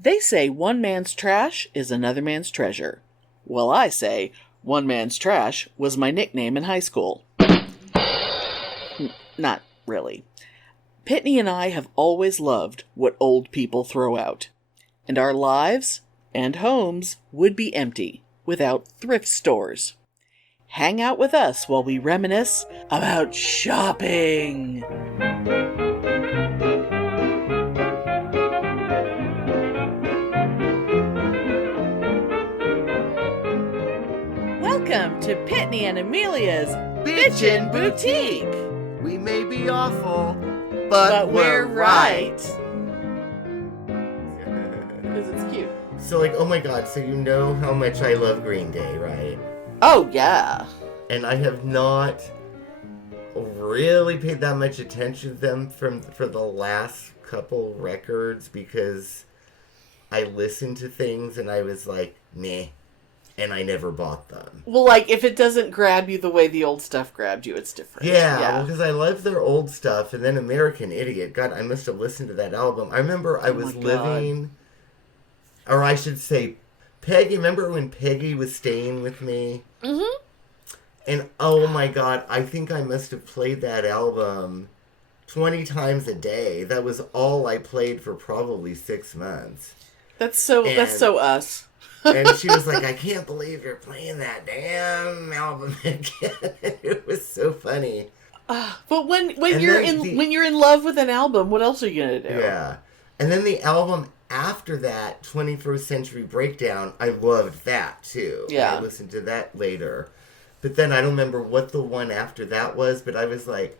They say one man's trash is another man's treasure. Well, I say one man's trash was my nickname in high school. Not really. Pitney and I have always loved what old people throw out. And our lives and homes would be empty without thrift stores. Hang out with us while we reminisce about shopping. Welcome to Pitney and Amelia's Bitchen Boutique. We may be awful, but we're right. Because it's cute. So oh my god, so you know how much I love Green Day, right? Oh, yeah. And I have not really paid that much attention to them for the last couple records because I listened to things and I was like, meh. And I never bought them. Well, if it doesn't grab you the way the old stuff grabbed you, it's different. Yeah, because I love their old stuff. And then American Idiot. God, I must have listened to that album. I remember I was living, or I should say, Peggy. Remember when Peggy was staying with me? Mm-hmm. And oh my God, I think I must have played that album 20 times a day. That was all I played for probably 6 months. That's so us. And she was like, I can't believe you're playing that damn album again. It was so funny. But when you're in love with an album, what else are you gonna do? Yeah. And then the album after that, 21st Century Breakdown, I loved that too. Yeah. I listened to that later. But then I don't remember what the one after that was, but I was like,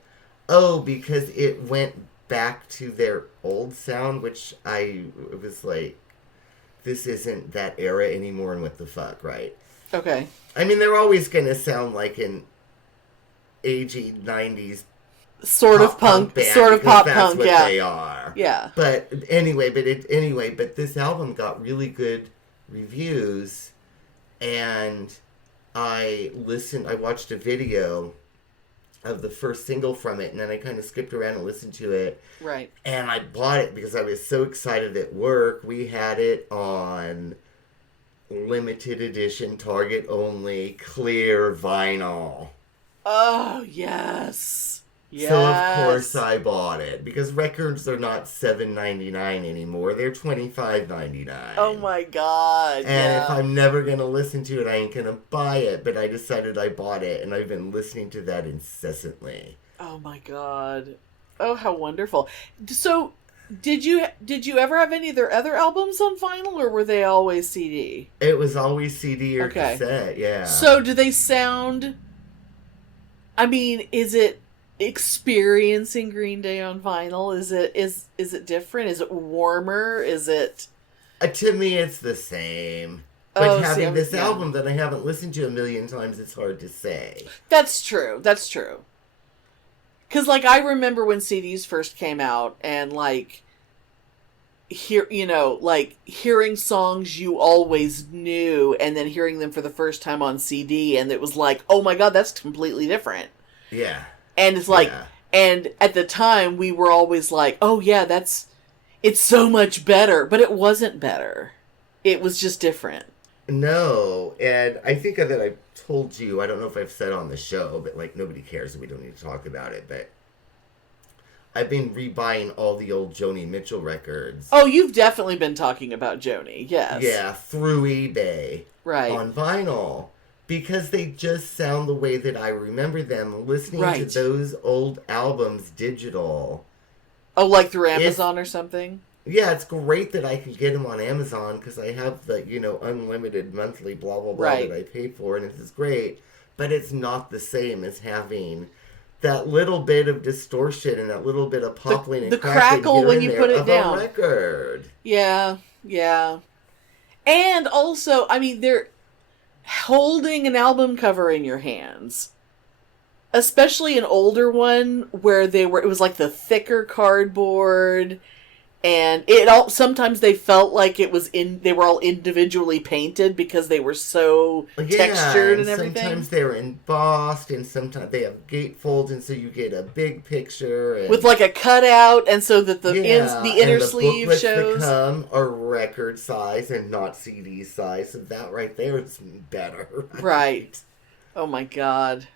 oh, because it went back to their old sound, which it was like, this isn't that era anymore, and what the fuck, right? Okay. I mean, they're always going to sound like an agey 90s sort of punk band, sort of pop that's punk, what yeah. they are. Yeah. But but this album got really good reviews, and I watched a video of the first single from it, and then I kind of skipped around and listened to it. Right. And I bought it because I was so excited at work. We had it on limited edition, Target only, clear vinyl. Oh, yes. Yes. So of course I bought it because records are not $7.99 anymore; they're $25.99. Oh my God! And if I'm never gonna listen to it, I ain't gonna buy it. But I decided I bought it, and I've been listening to that incessantly. Oh my God! Oh, how wonderful! So, did you ever have any of their other albums on vinyl, or were they always CD? It was always CD or cassette. Yeah. So, do they sound? I mean, is it experiencing Green Day on vinyl? Is it different? Is it warmer? Is it? To me, it's the same. But having this album that I haven't listened to a million times, it's hard to say. That's true. That's true. Because, I remember when CDs first came out, and, hearing songs you always knew, and then hearing them for the first time on CD, and it was like, oh my God, that's completely different. Yeah. And it's and at the time, we were always like, oh yeah, it's so much better. But it wasn't better. It was just different. No, and I think that I've told you, I don't know if I've said on the show, but nobody cares and we don't need to talk about it, but I've been rebuying all the old Joni Mitchell records. Oh, you've definitely been talking about Joni, yes. Yeah, through eBay. Right. On vinyl. Because they just sound the way that I remember them. Listening to those old albums digital. Oh, through Amazon or something? Yeah, it's great that I can get them on Amazon because I have the, unlimited monthly blah, blah, blah that I pay for, and this is great. But it's not the same as having that little bit of distortion and that little bit of popping and the crackle when you put it down. A record. Yeah, yeah. And also, I mean, they're holding an album cover in your hands, especially an older one where it was the thicker cardboard, And sometimes they felt like they were all individually painted because they were so textured and everything. Sometimes they're embossed, and sometimes they have gatefolds, and so you get a big picture. And, with like a cutout, and so that the inner sleeve shows. The booklets that come are record size and not CD size, so that right there is better. Right. Oh my god.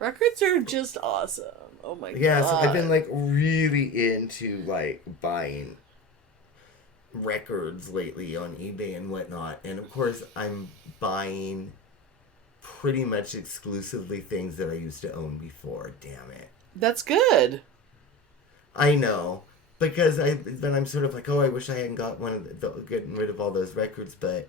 Records are just awesome. Oh my god. Yeah, so I've been like really into like buying records lately on eBay and whatnot. And of course I'm buying pretty much exclusively things that I used to own before. Damn it. That's good. I know. Because then I'm sort of like, oh, I wish I hadn't got getting rid of all those records, but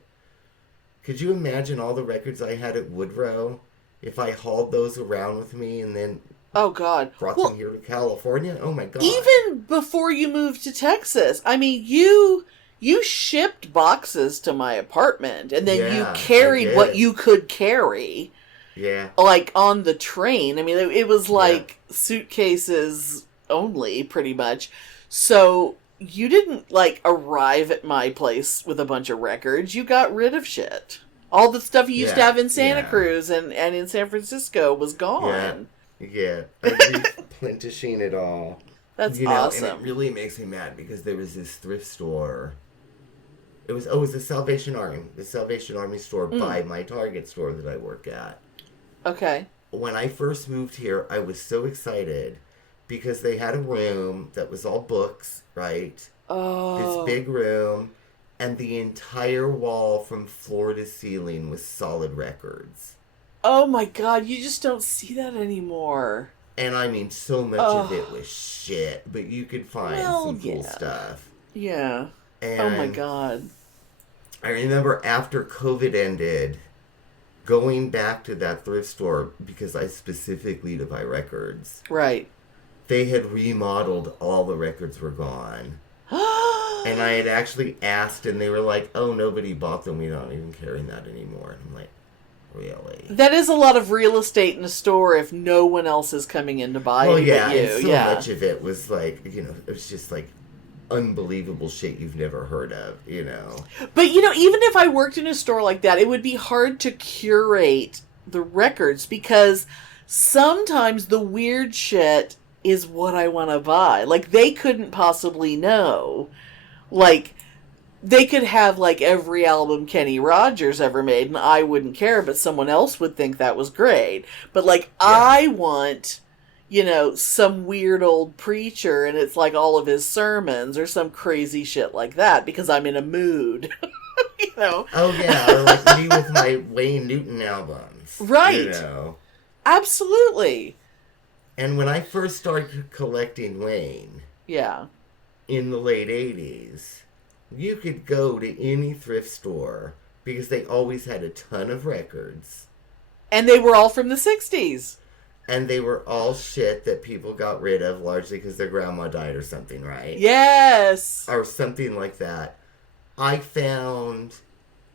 could you imagine all the records I had at Woodrow if I hauled those around with me and then oh god, brought them here to California? Oh my god. Even before you moved to Texas, I mean, you shipped boxes to my apartment, and then you carried what you could carry. Yeah. Like on the train. I mean, it was like suitcases only, pretty much. So you didn't like arrive at my place with a bunch of records. You got rid of shit. All the stuff you used to have in Santa Cruz and in San Francisco was gone. Yeah, I'm replenishing it all. That's awesome. And it really makes me mad because there was this thrift store. It was the Salvation Army store by my Target store that I work at. Okay. When I first moved here, I was so excited because they had a room that was all books, right? Oh. This big room, and the entire wall from floor to ceiling was solid records. Oh my god, you just don't see that anymore. And I mean, so much of it was shit, but you could find some cool stuff. Yeah. And oh my god. I remember after COVID ended, going back to that thrift store because I specifically to buy records. Right. They had remodeled, all the records were gone. And I had actually asked, and they were like, oh, nobody bought them, we're not even carrying that anymore. And I'm like, really? That is a lot of real estate in a store if no one else is coming in to buy it. Well, yeah, and so much of it was like, it was just like unbelievable shit you've never heard of, But, even if I worked in a store like that, it would be hard to curate the records because sometimes the weird shit is what I want to buy. Like, they couldn't possibly know. Like, they could have, like, every album Kenny Rogers ever made, and I wouldn't care, but someone else would think that was great. But, like, I want, some weird old preacher, and it's, like, all of his sermons, or some crazy shit like that, because I'm in a mood, Oh, yeah, or, like, me with my Wayne Newton albums. Right. Absolutely. And when I first started collecting Wayne... Yeah. In the late 80s... You could go to any thrift store because they always had a ton of records. And they were all from the 60s. And they were all shit that people got rid of largely because their grandma died or something, right? Yes! Or something like that. I found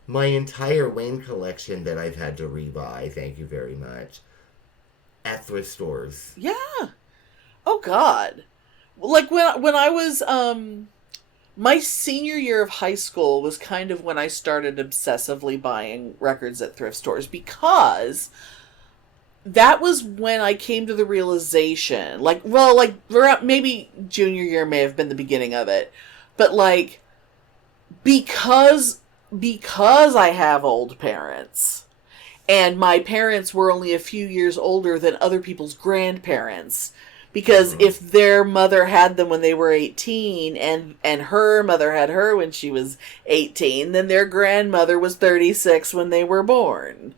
my entire Wayne collection that I've had to rebuy, thank you very much, at thrift stores. Yeah. Oh, God. Like, when I was, my senior year of high school was kind of when I started obsessively buying records at thrift stores because that was when I came to the realization, maybe junior year may have been the beginning of it, but like, because I have old parents and my parents were only a few years older than other people's grandparents, because if their mother had them when they were 18 and her mother had her when she was 18, then their grandmother was 36 when they were born.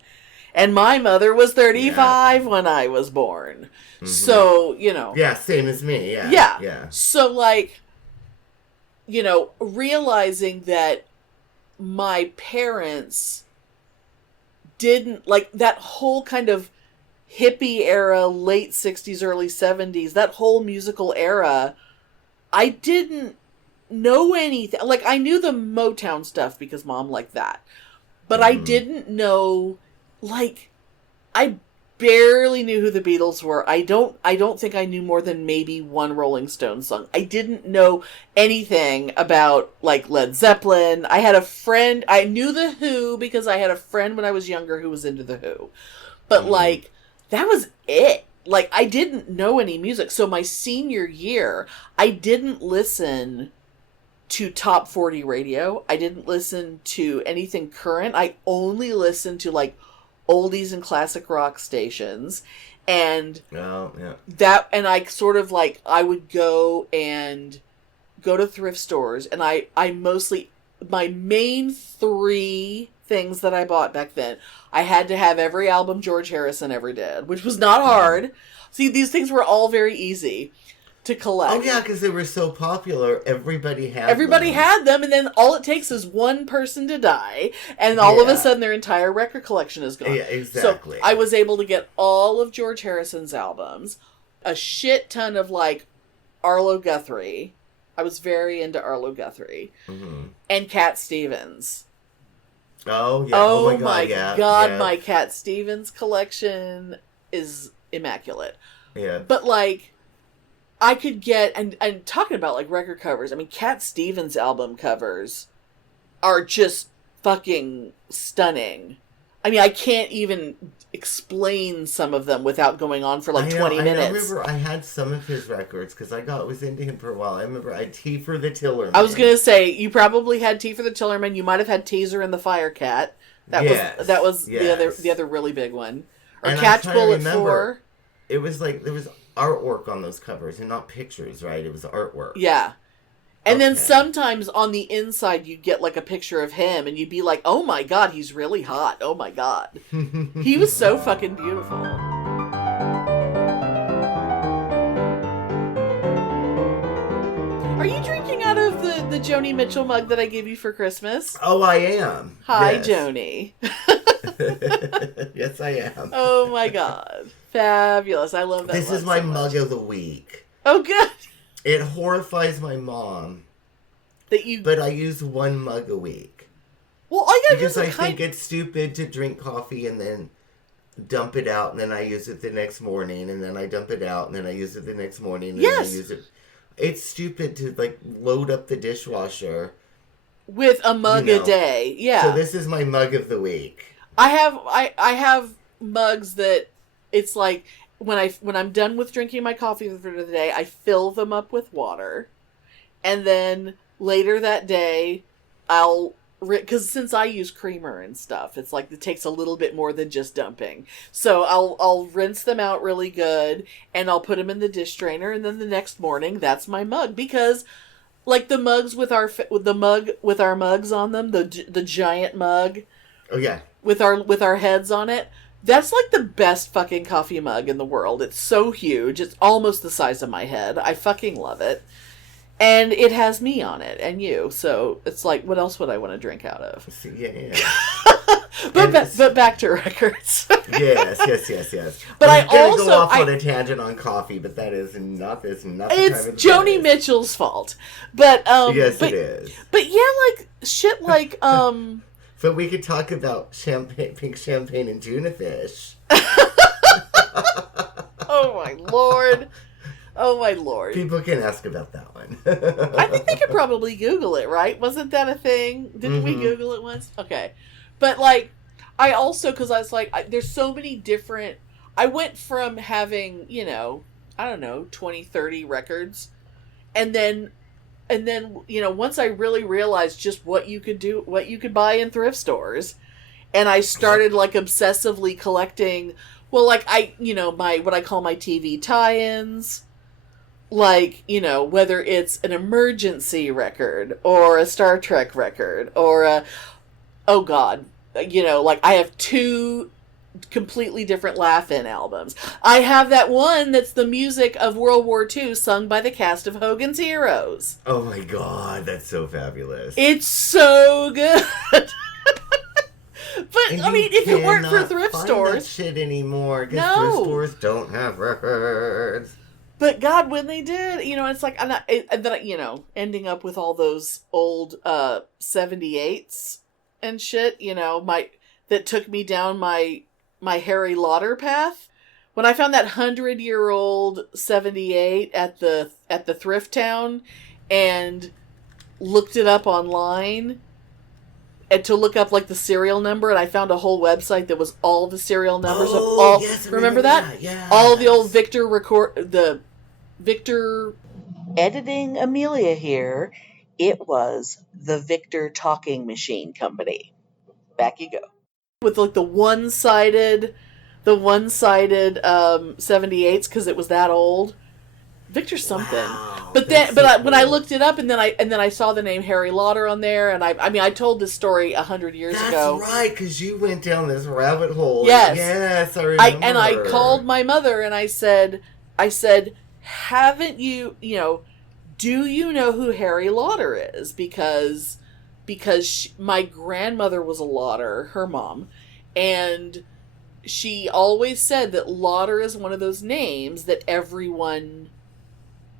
And my mother was 35 when I was born. Mm-hmm. So, Yeah, same as me, yeah. Yeah. So, like, realizing that my parents didn't, like, that whole kind of hippie era, late 60s, early 70s, that whole musical era, I didn't know anything. Like, I knew the Motown stuff because Mom liked that. But I didn't know, like, I barely knew who the Beatles were. I don't think I knew more than maybe one Rolling Stones song. I didn't know anything about, like, Led Zeppelin. I knew The Who because I had a friend when I was younger who was into The Who. But, like, that was it. Like, I didn't know any music. So my senior year, I didn't listen to top 40 radio. I didn't listen to anything current. I only listened to, like, oldies and classic rock stations. And I sort of, like, I would go to thrift stores, and I mostly, my main 3 things that I bought back then, I had to have every album George Harrison ever did, which was not hard. See, these things were all very easy to collect. Oh yeah, because they were so popular, everybody had them, and then all it takes is one person to die, and all of a sudden their entire record collection is gone. Yeah, exactly. So I was able to get all of George Harrison's albums, a shit ton of, like, Arlo Guthrie. I was very into Arlo Guthrie. And Cat Stevens. Oh, yeah. Oh my God, my Cat Stevens collection is immaculate. Yeah. But, like, I could get, and talking about, like, record covers, I mean, Cat Stevens album covers are just fucking stunning. I mean, I can't even explain some of them without going on for, like, 20 minutes. I remember I had some of his records, because I was into him for a while. I remember I had Tea for the Tillerman. I was going to say, you probably had Tea for the Tillerman. You might have had Teaser and the Fire Cat. That was the other really big one. Or and Catch Bullet 4. It was like, there was artwork on those covers, and not pictures, right? It was artwork. Yeah. And then sometimes on the inside you'd get, like, a picture of him, and you'd be like, oh my God, he's really hot. Oh my God. He was so fucking beautiful. Are you drinking out of the Joni Mitchell mug that I gave you for Christmas? Oh, I am. Hi, yes. Joni. Yes, I am. Oh my God. Fabulous. I love that. This is my mug of the week. Oh, good. It horrifies my mom but I use one mug a week. Well, I gotta because I think it's stupid to drink coffee and then dump it out, and then I use it the next morning, and then I dump it out, and then I use it the next morning, and then I use it. It's stupid to, like, load up the dishwasher with a mug a day. Yeah. So this is my mug of the week. I have mugs that it's like when I'm done with drinking my coffee for the day, I fill them up with water, and then later that day, because since I use creamer and stuff, it's like it takes a little bit more than just dumping. So I'll rinse them out really good, and I'll put them in the dish drainer, and then the next morning, that's my mug. Because, like, the mugs with our mugs on them, the giant mug. Oh yeah. With our heads on it. That's, like, the best fucking coffee mug in the world. It's so huge. It's almost the size of my head. I fucking love it. And it has me on it, and you. So it's like, what else would I want to drink out of? Yeah. but back to records. yes. But I also go off on a tangent on coffee, but that is nothing. It's Joni Mitchell's fault. But yes, it is. But yeah, like shit, like But we could talk about pink champagne and tuna fish. Oh my lord. Oh my lord. People can ask about that one. I think they could probably Google it, right? Wasn't that a thing? Didn't we Google it once? Okay. But, like, I also, because I was like, there's so many different, I went from having, you know, I don't know, 20, 30 records. And then, you know, once I really realized just what you could buy in thrift stores. And I started, like, obsessively collecting, well, like, what I call my TV tie-ins. Like, you know, whether it's an emergency record or a Star Trek record or oh God, you know, like I have 2 completely different Laugh-In albums. I have that one that's the music of World War II sung by the cast of Hogan's Heroes. Oh my God, that's so fabulous. It's so good. But, I mean, if it weren't for thrift stores. That shit anymore, because thrift stores don't have records. But God, when they did, you know, it's like, you know, ending up with all those old 78s and shit, you know, that took me down my my Harry Lauder path. When I found that 100-year-old 78 at the thrift town and looked it up online and to look up like the serial number, and I found a whole website that was all the serial numbers of all. Yes, remember that? Yeah. All the old Victor editing Amelia here. It was the Victor Talking Machine Company. Back you go. With like the one-sided 78s because it was that old. Victor something. Wow, but when I looked it up and then I saw the name Harry Lauder on there, and I told this story 100 years ago. That's right, because you went down this rabbit hole. Yes, I remember. I called my mother and I said, haven't you do you know who Harry Lauder is? Because my grandmother was a Lauder, her mom, and she always said that Lauder is one of those names that everyone,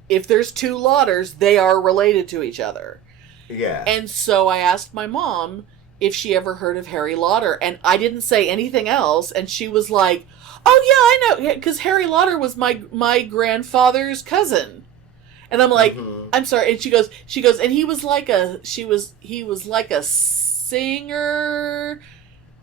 if there's two Lauders, they are related to each other. Yeah. And so I asked my mom if she ever heard of Harry Lauder, and I didn't say anything else, and she was like, "Oh yeah, I know, because Harry Lauder was my grandfather's cousin." And I'm like, I'm sorry. And she goes, and he was like a singer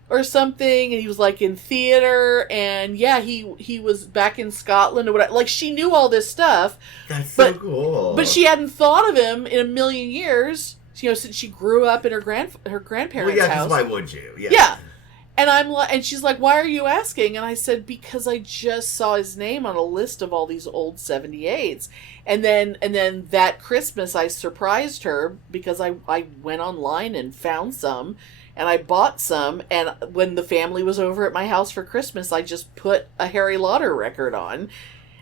or something, and he was like in theater, and yeah, he was back in Scotland or whatever. Like, she knew all this stuff. So cool. But she hadn't thought of him in a million years, since she grew up in her grandparents' house. Well, yeah, because why would you? Yeah. And and she's like, "Why are you asking?" And I said, "Because I just saw his name on a list of all these old 78s." And then that Christmas I surprised her because I went online and found some, and I bought some, and when the family was over at my house for Christmas, I just put a Harry Lauder record on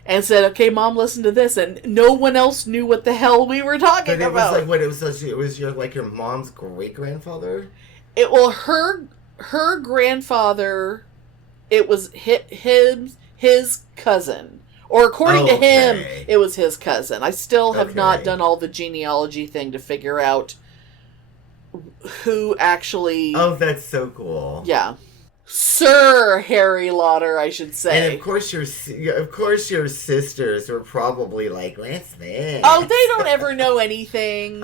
and said, "Okay, Mom, listen to this." And no one else knew what the hell we were talking about. Was like what it was your mom's great grandfather? Her grandfather, it was his cousin. Or according to him, it was his cousin. I still have not done all the genealogy thing to figure out who actually... Oh, that's so cool. Yeah. Sir Harry Lauder, I should say. And of course your sisters were probably like, "What's this?" Oh, they don't ever know anything.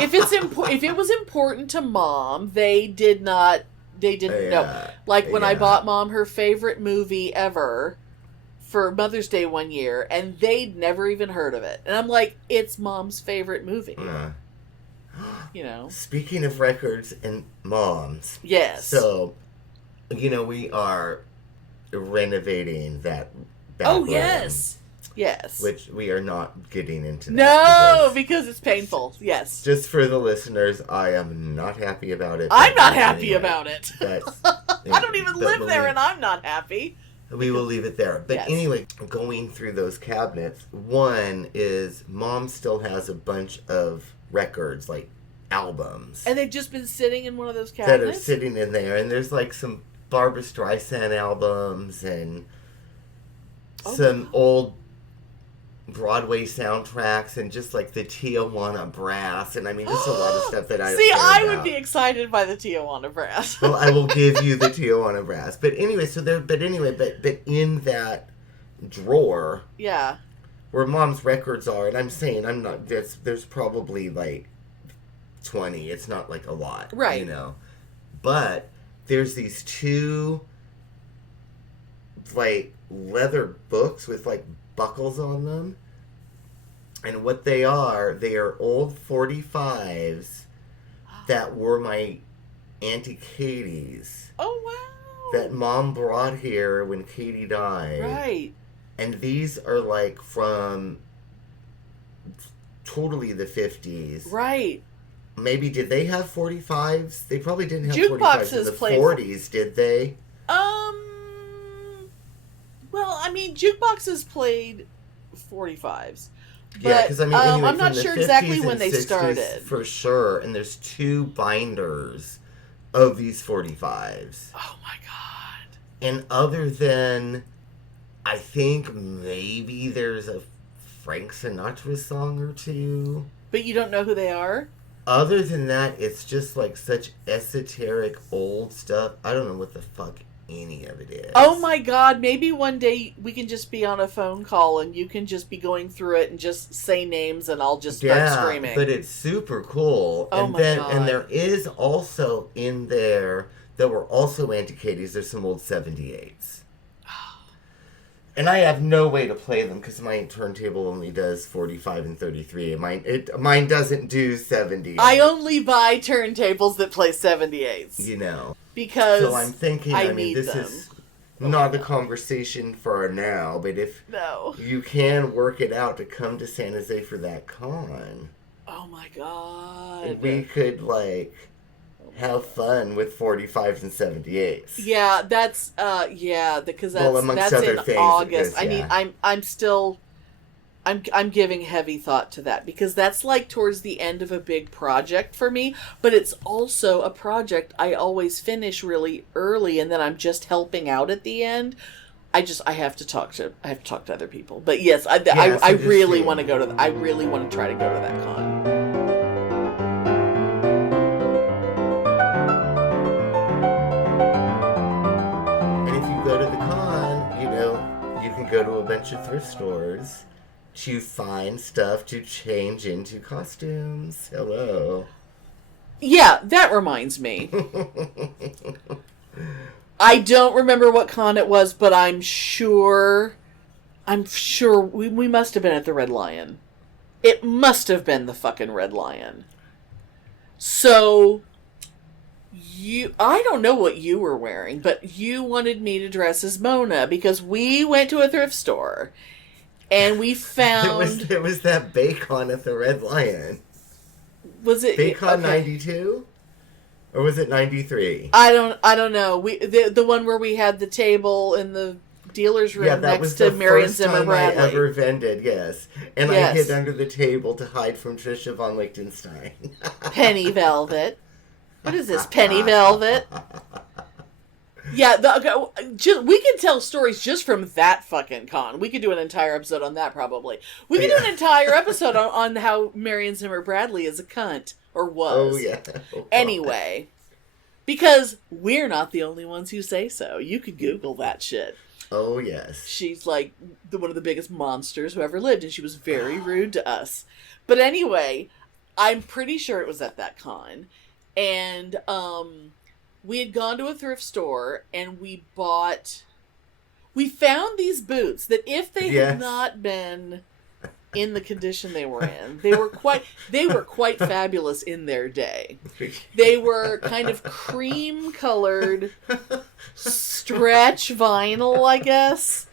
If it was important to Mom, they didn't know. Like when I bought Mom her favorite movie ever for Mother's Day one year, and they'd never even heard of it. And I'm like, it's Mom's favorite movie. Speaking of records and moms. Yes. So, we are renovating that back room. Yes. Which we are not getting into that. No, because it's painful. Yes. Just for the listeners, I am not happy about it. I'm not happy about it. I don't even live there, and I'm not happy. We will leave it there. But anyway, going through those cabinets, one is Mom still has a bunch of records, like albums. And they've just been sitting in one of those cabinets? That are sitting in there. And there's like some Barbra Streisand albums and some old Broadway soundtracks and just like the Tijuana Brass, and I mean just a lot of stuff that I would be excited by the Tijuana Brass. Well, I will give you the Tijuana Brass, but anyway, but in that drawer, where Mom's records are, and I'm saying there's probably like 20. It's not like a lot, right? But there's these two like leather books with like buckles on them, and what they are old 45s that were my Auntie Katie's. Oh wow! That Mom brought here when Katie died. Right. And these are like from totally the 50s. Right. Maybe did they have 45s? They probably didn't have Jukeboxes 45s in the 40s, did they? Well, I mean, jukeboxes played 45s. But, yeah, because I mean, anyway, I'm not sure exactly when they started. For sure, and there's two binders of these 45s. Oh my god. And other than, I think maybe there's a Frank Sinatra song or two. But you don't know who they are? Other than that, it's just like such esoteric old stuff. I don't know what the fuck any of it is. Oh my God, maybe one day we can just be on a phone call and you can just be going through it and just say names and I'll just start screaming. But it's super cool. Oh my God. And there is also in there that were also antiquities. There's some old 78s. And I have no way to play them because my turntable only does 45 and 33. Mine doesn't do 70. I only buy turntables that play 78s. You know. Because so I'm thinking, I mean, this them. is not a conversation for now, but if no. you can work it out to come to San Jose for that con. Oh my God. We could, like, have fun with 45s and 78s. Yeah, that's, because that's in things, August. I'm giving heavy thought to that because that's like towards the end of a big project for me, but it's also a project I always finish really early and then I'm just helping out at the end. I have to talk to other people. But yes, I really want to go to I really want to try to go to that con. And if you go to the con, you know, you can go to a bunch of thrift stores to find stuff to change into costumes. Hello. Yeah, that reminds me. I don't remember what con it was, but I'm sure we must have been at the Red Lion. It must have been the fucking Red Lion. So, I don't know what you were wearing, but you wanted me to dress as Mona because we went to a thrift store and we found... It was that Bacon at the Red Lion. Was it... Bacon 92? Or was it 93? I don't know. The one where we had the table in the dealer's room next to Marion Zimmer Bradley. I ever vended, yes. And I hid under the table to hide from Trisha von Lichtenstein. Penny Velvet. What is this, Penny Velvet? Yeah, we can tell stories just from that fucking con. We could do an entire episode on that, probably. We could do an entire episode on how Marion Zimmer Bradley is a cunt. Or was. Oh, yeah. Anyway. Because we're not the only ones who say so. You could Google that shit. Oh, yes. She's like one of the biggest monsters who ever lived, and she was very rude to us. But anyway, I'm pretty sure it was at that con. And we had gone to a thrift store, and we found these boots that if they had not been in the condition they were in, they were quite fabulous in their day. They were kind of cream colored stretch vinyl, I guess.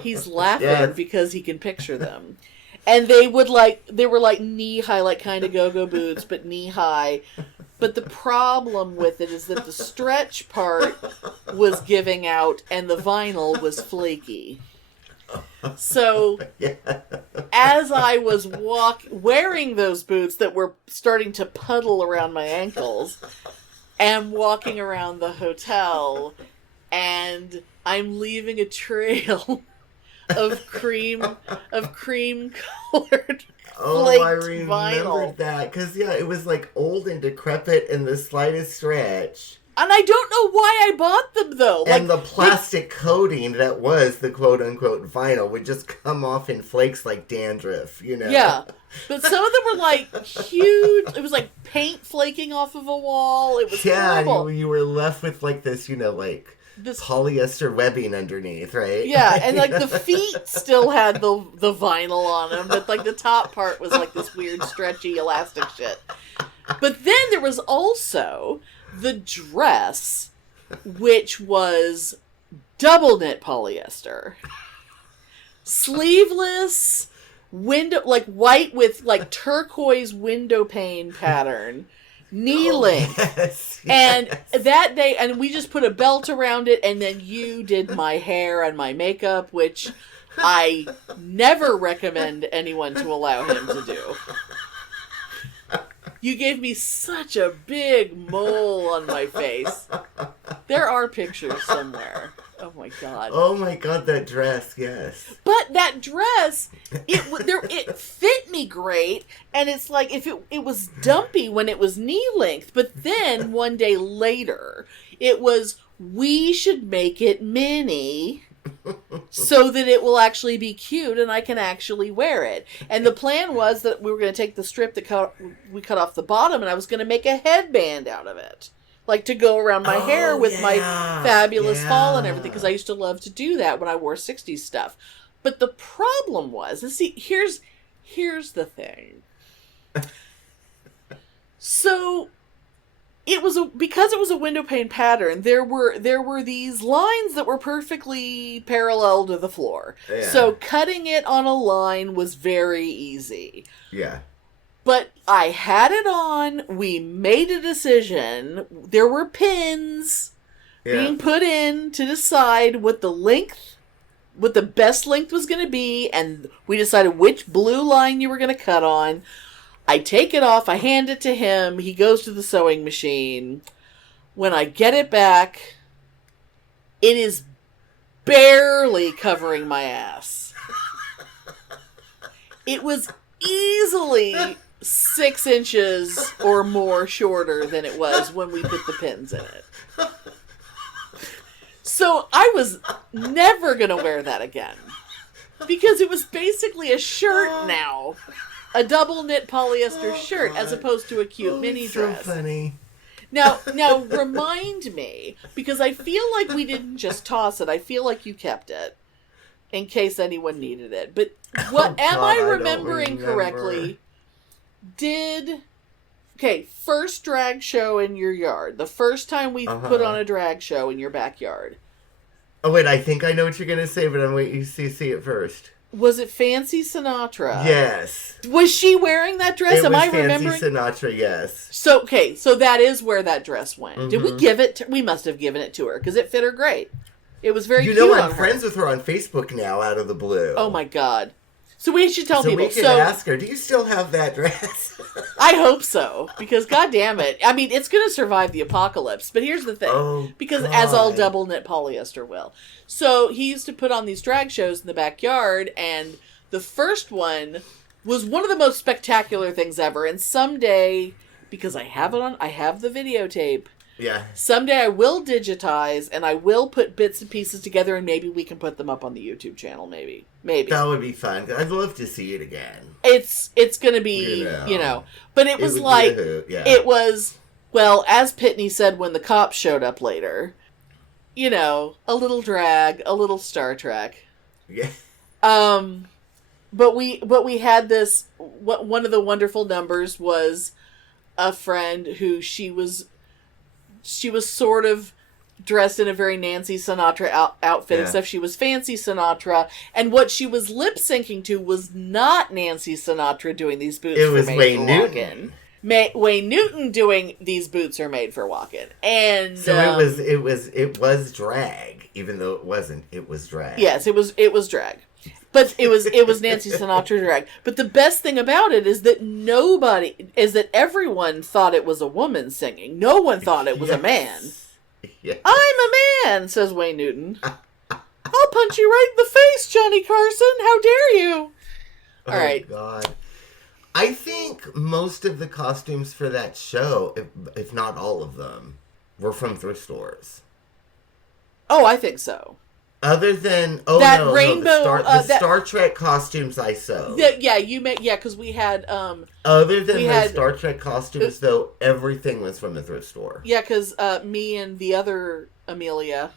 He's laughing because he can picture them. And they were like knee high, like kind of go-go boots, but knee high. But the problem with it is that the stretch part was giving out and the vinyl was flaky. So, as I was wearing those boots that were starting to puddle around my ankles, and walking around the hotel, and I'm leaving a trail of cream colored I remembered vinyl. that because it was like old and decrepit in the slightest stretch. And I don't know why I bought them, though. And the plastic coating that was the quote-unquote vinyl would just come off in flakes like dandruff, you know? Yeah. But some of them were, like, huge. It was like paint flaking off of a wall. It was horrible. You were left with, like, this, this polyester webbing underneath, right? Yeah, and, like, the feet still had the vinyl on them, but, like, the top part was, like, this weird, stretchy, elastic shit. But then there was also... the dress, which was double knit polyester, sleeveless, white with turquoise window pane pattern, knee length, and that day, and we just put a belt around it, and then you did my hair and my makeup, which I never recommend anyone to allow him to do. You gave me such a big mole on my face. There are pictures somewhere. Oh my god. Oh my god, that dress, yes. But that dress, it fit me great, and it's like if it was dumpy when it was knee length, but then one day later, it was we should make it mini so that it will actually be cute and I can actually wear it. And the plan was that we were going to take the strip that we cut off the bottom, and I was going to make a headband out of it. Like to go around my hair with my fabulous fall and everything, because I used to love to do that when I wore 60s stuff. But the problem was, and see, here's the thing. So because it was a window pane pattern, there were these lines that were perfectly parallel to the floor. Yeah. So cutting it on a line was very easy. Yeah. But I had it on. We made a decision. There were pins being put in to decide what the best length was going to be, and we decided which blue line you were going to cut on. I take it off, I hand it to him, he goes to the sewing machine. When I get it back, it is barely covering my ass. It was easily 6 inches or more shorter than it was when we put the pins in it. So I was never going to wear that again. Because it was basically a shirt now. A double knit polyester shirt as opposed to a cute mini dress. So funny. Now remind me, because I feel like we didn't just toss it. I feel like you kept it in case anyone needed it. But am I remembering correctly? First drag show in your yard. The first time we put on a drag show in your backyard. Oh wait, I think I know what you're gonna say, but I'm waiting to see it first. Was it Fancy Sinatra? Yes. Was she wearing that dress? Am I remembering? Fancy Sinatra, yes. So that is where that dress went. Mm-hmm. Did we give it we must have given it to her, because it fit her great. It was very cute. You know, I'm friends with her on Facebook now, out of the blue. Oh my God. So we should tell people. We can ask her, do you still have that dress? I hope so, because God damn it. I mean, it's going to survive the apocalypse, but here's the thing. As all double knit polyester will. So he used to put on these drag shows in the backyard, and the first one was one of the most spectacular things ever. And someday, because I have the videotape. Yeah. Someday I will digitize, and I will put bits and pieces together, and maybe we can put them up on the YouTube channel, maybe. That would be fun. I'd love to see it again. It's going to be, But it was it was, well, as Pitney said when the cops showed up later, a little drag, a little Star Trek. Yeah. But we had this, one of the wonderful numbers was a friend who she was sort of dressed in a very Nancy Sinatra outfit and stuff. She was Fancy Sinatra, and what she was lip syncing to was not Nancy Sinatra doing these boots. It was Wayne Newton. Wayne Newton doing these boots are made for walking, and so it was drag, even though it wasn't. It was drag. Yes, it was drag. But it was Nancy Sinatra drag. But the best thing about it is that everyone thought it was a woman singing. No one thought it was a man. Yes. I'm a man, says Wayne Newton. I'll punch you right in the face, Johnny Carson. How dare you? All right. God. I think most of the costumes for that show, if not all of them, were from thrift stores. Oh, I think so. Other than rainbow, the Star Trek costumes I sewed. Because we had other than the Star Trek costumes, though, everything was from the thrift store. Yeah, because me and the other Amelia,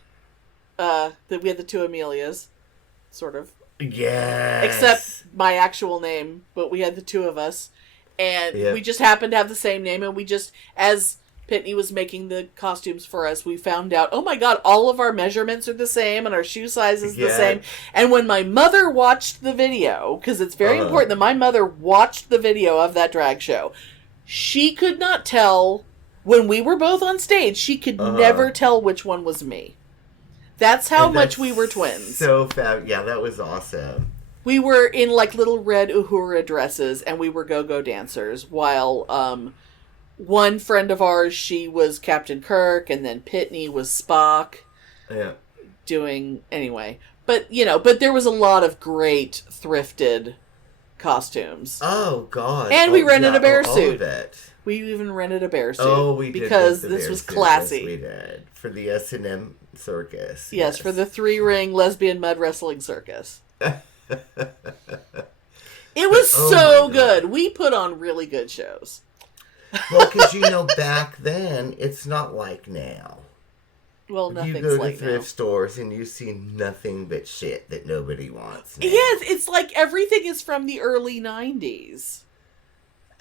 we had the two Amelias, sort of. Yes. Except my actual name, but we had the two of us, and we just happened to have the same name, and we just, as Pitney was making the costumes for us, we found out, oh my God, all of our measurements are the same and our shoe size is the same. And when my mother watched the video, because it's very important that my mother watched the video of that drag show, she could not tell, when we were both on stage, she could never tell which one was me. That's how much we were twins. So fab. Yeah, that was awesome. We were in like little red Uhura dresses, and we were go-go dancers, while one friend of ours, she was Captain Kirk, and then Pitney was Spock. Yeah. But there was a lot of great thrifted costumes. Oh, God. And we rented a bear all suit. Of it. We even rented a bear suit. Oh, we did. Because this was classy. Yes, we did. For the S&M circus. Yes, for the 3-ring lesbian mud wrestling circus. It was so good. We put on really good shows. Well, because back then, it's not like now. Well, nothing's like now. You go to thrift stores and you see nothing but shit that nobody wants now. Yes, it's like everything is from the early 90s.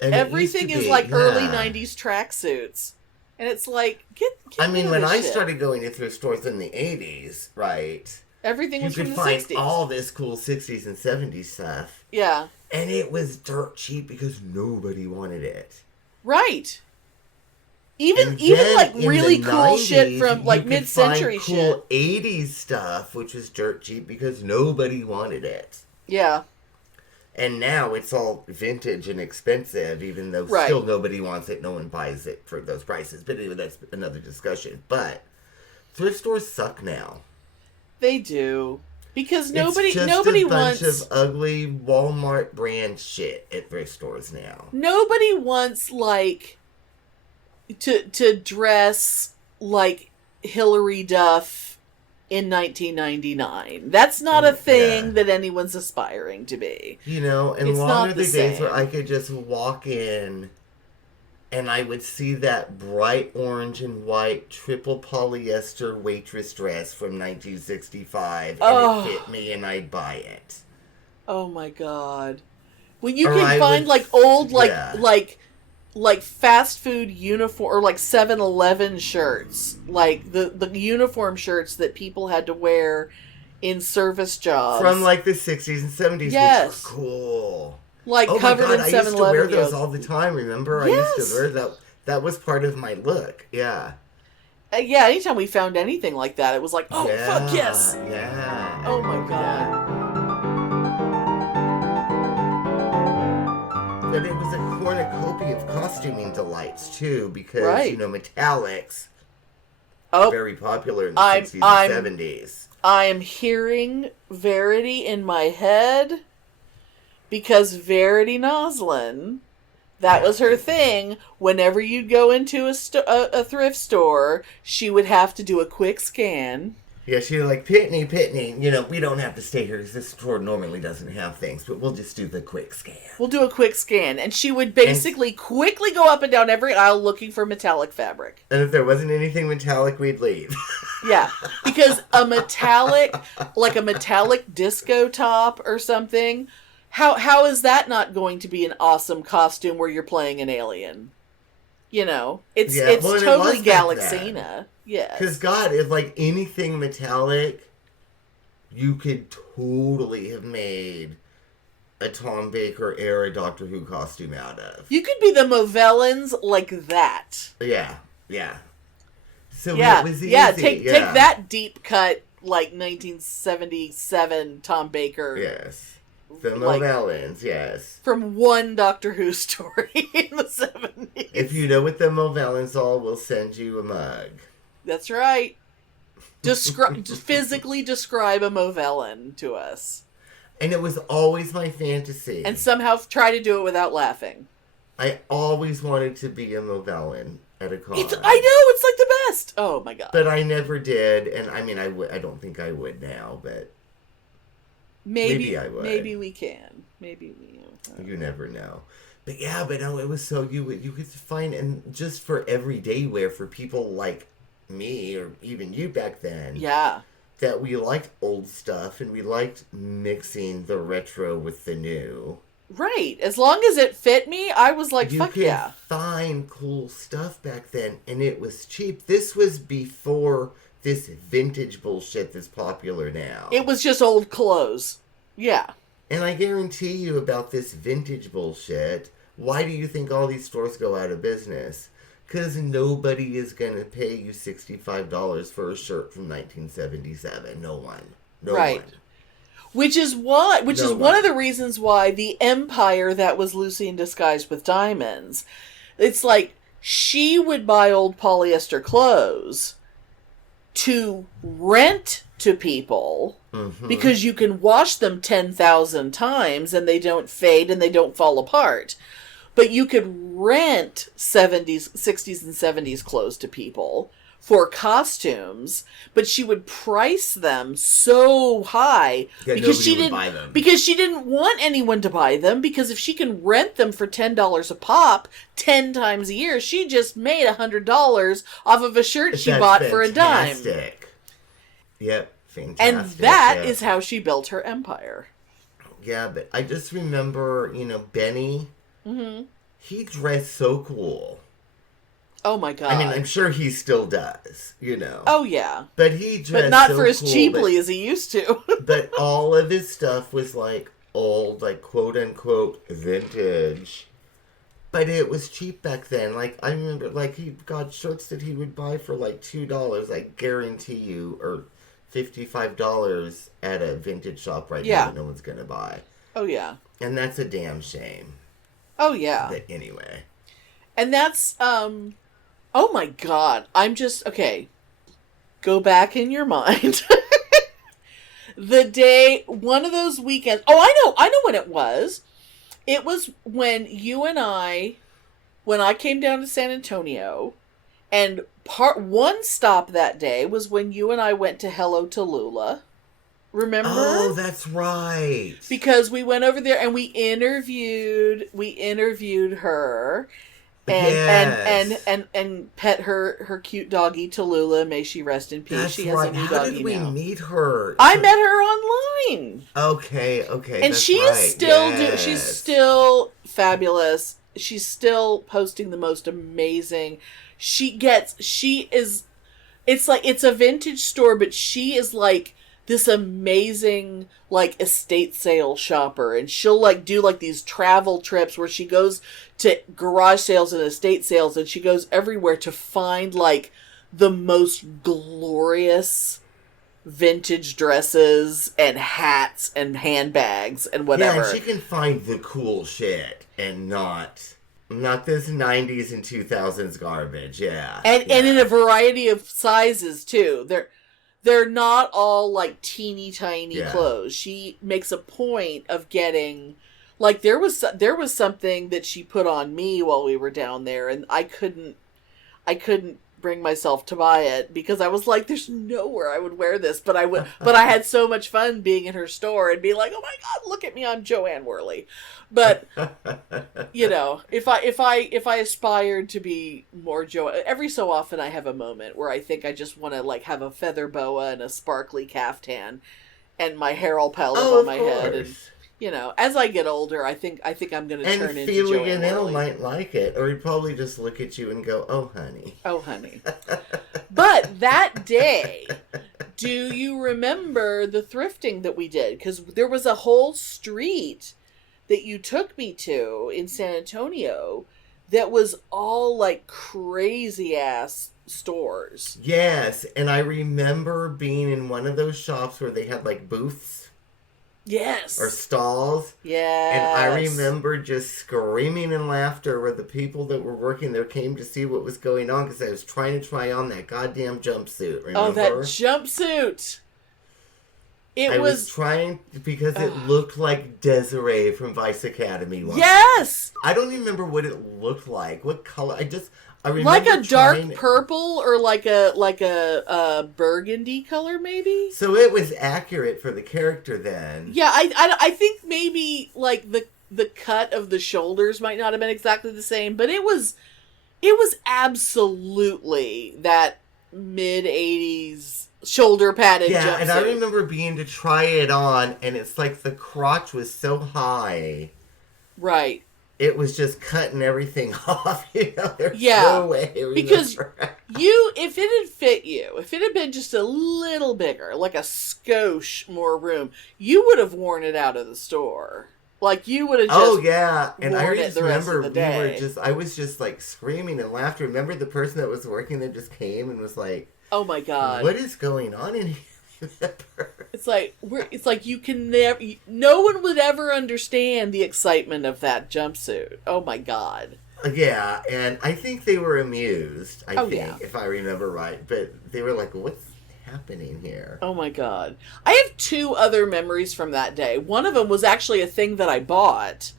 And everything is like early 90s tracksuits. And it's like, get when I started going to thrift stores in the 80s, right? Everything was from the 60s. You could find all this cool 60s and 70s stuff. Yeah. And it was dirt cheap because nobody wanted it. Right. Even like really cool 90s, shit from like mid-century cool shit. Cool 80s stuff, which was dirt cheap because nobody wanted it. Yeah. And now it's all vintage and expensive, even though still nobody wants it. No one buys it for those prices. But anyway, that's another discussion. But thrift stores suck now. They do. Because nobody it's just a bunch wants of ugly Walmart brand shit at thrift stores now. Nobody wants like to dress like Hillary Duff in 1999. That's not a thing that anyone's aspiring to be. And it's long are the days where I could just walk in and I would see that bright orange and white triple polyester waitress dress from 1965 and it fit me and I'd buy it. Oh my God. When you can find like old like fast food uniform or like 7-Eleven shirts, like the uniform shirts that people had to wear in service jobs from like the 60s and 70s, yes, which were cool. Like covered in 7-Eleven. I used to wear those all the time, remember? Yes. I used to wear that. That was part of my look, yeah. Yeah, anytime we found anything like that, it was like, oh, fuck yes. Yeah. Oh my God. But it was a cornucopia of costuming delights, too, because, metallics very popular in the 60s and 70s. I'm hearing Verity in my head because Verity Noslin, that was her thing. Whenever you'd go into a thrift store, she would have to do a quick scan. Yeah, she was like, Pitney, we don't have to stay here because this store normally doesn't have things, but we'll just do the quick scan. We'll do a quick scan. And she would basically quickly go up and down every aisle looking for metallic fabric. And if there wasn't anything metallic, we'd leave. Yeah, because a metallic disco top or something, how is that not going to be an awesome costume where you're playing an alien? It's totally Galaxina. Yes. Because God, if like anything metallic, you could totally have made a Tom Baker era Doctor Who costume out of. You could be the Movellans like that. Yeah. So it was easy. Take that deep cut like 1977 Tom Baker. Yes. The Movellans, yes. From one Doctor Who story in the 70s. If you know what the Movellans are, we'll send you a mug. That's right. Physically describe a Movellan to us. And it was always my fantasy. And somehow try to do it without laughing. I always wanted to be a Movellan at a con. I know, it's like the best. Oh my God. But I never did, and I don't think I would now, but maybe I would. Maybe we can. Maybe we. You never know. But yeah, it was so you could find, and just for everyday wear for people like me or even you back then. Yeah. That we liked old stuff and we liked mixing the retro with the new. Right. As long as it fit me, I was like, fuck yeah. You could find cool stuff back then, and it was cheap. This was before this vintage bullshit that's popular now. It was just old clothes. Yeah. And I guarantee you about this vintage bullshit, why do you think all these stores go out of business? Because nobody is going to pay you $65 for a shirt from 1977. No one. No one. Which is one of the reasons why the empire that was Lucy in Disguise with Diamonds, it's like she would buy old polyester clothes to rent to people Mm-hmm. because you can wash them 10,000 times and they don't fade and they don't fall apart. But you could rent 70s, 60s, and 70s clothes to people for costumes, but she would price them so high because she didn't buy them. Because she didn't want anyone to buy them, because if she can rent them for $10 a pop 10 times a year, she just made $100 off of a shirt she bought for a dime. Yep, fantastic. And that is how she built her empire. Yeah, but I just remember, Benny. Mm-hmm. He dressed so cool. Oh my God. I mean, I'm sure he still does, Oh yeah. But he dressed But not so for as cool, cheaply as he used to. But all of his stuff was like old, like quote unquote vintage. But it was cheap back then. Like, I remember, like, he got shirts that he would buy for like $2, I guarantee you, or $55 at a vintage shop now that no one's gonna buy. Oh yeah. And that's a damn shame. Oh yeah. But anyway. And that's oh my God. I'm just okay. Go back in your mind. The day, one of those weekends. Oh, I know when it was. It was when I came down to San Antonio, and one stop that day was when you and I went to Hello Tallulah. Remember? Oh, that's right. Because we went over there and we interviewed her and pet her cute doggy Tallulah. May she rest in peace. That's she has right. a new How doggy did we now. meet her? I met her online. Okay. And that's she right. is still yes. she's still fabulous. She's still posting the most amazing. It's like, it's a vintage store, but she is like this amazing, like, estate sale shopper, and she'll like do like these travel trips where she goes to garage sales and estate sales, and she goes everywhere to find like the most glorious vintage dresses and hats and handbags and whatever. Yeah, and she can find the cool shit and not this 90s and 2000s garbage. Yeah. And in a variety of sizes too. They're not all like teeny tiny clothes. She makes a point of getting, like, there was something that she put on me while we were down there, and I couldn't bring myself to buy it because I was like, there's nowhere I would wear this, but I had so much fun being in her store and being like, oh my God, look at me, I'm Joanne Worley. But if I aspired to be more Joanne, every so often I have a moment where I think I just want to like have a feather boa and a sparkly caftan and my hair all piled up on my head, and as I get older, I think I'm going to turn into Joanne Worley. Might like it, or he'd probably just look at you and go, "Oh, honey." Oh, honey. But that day, do you remember the thrifting that we did? Because there was a whole street that you took me to in San Antonio that was all like crazy ass stores. Yes, and I remember being in one of those shops where they had like booths. Yes. Or stalls. Yes. And I remember just screaming in laughter where the people that were working there came to see what was going on because I was trying to try on that goddamn jumpsuit. Remember? Oh, that jumpsuit. I was trying because it looked like Desiree from Vice Academy. Yes. I don't even remember what it looked like. What color? I remember like a dark purple or like a burgundy color, maybe. So it was accurate for the character then. Yeah, I think maybe like the cut of the shoulders might not have been exactly the same, but it was absolutely that mid-80s shoulder padded jumpsuit. Yeah, and I remember being to try it on, and it's like the crotch was so high. Right. It was just cutting everything off, There's no way. Because if it had fit you, if it had been just a little bigger, like a skosh more room, you would have worn it out of the store. Like, you would have just Oh, yeah. And I just remember I was just, like, screaming and laughing. Remember the person that was working there just came and was like, oh, my God. What is going on in here? It's like you can never. No one would ever understand the excitement of that jumpsuit. Oh my God. Yeah, and I think they were amused. I think, yeah. if I remember right, but they were like, "What's happening here? Oh my God. I have 2 other memories from that day. One of them was actually a thing that I bought.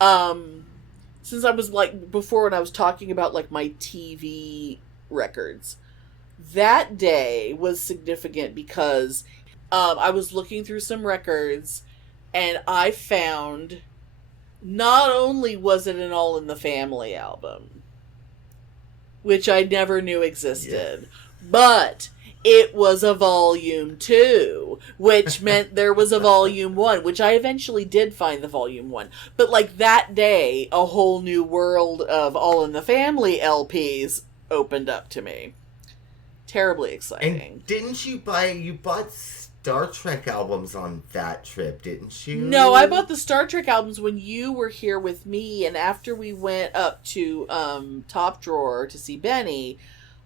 Since I was like, before when I was talking about like my TV records. That day was significant because I was looking through some records and I found not only was it an All in the Family album, which I never knew existed, but it was a volume 2, which meant there was a volume 1, which I eventually did find the volume 1. But like that day, a whole new world of All in the Family LPs opened up to me. Terribly exciting. And didn't you bought Star Trek albums on that trip, didn't you? No, I bought the Star Trek albums when you were here with me, and after we went up to Top Drawer to see Benny,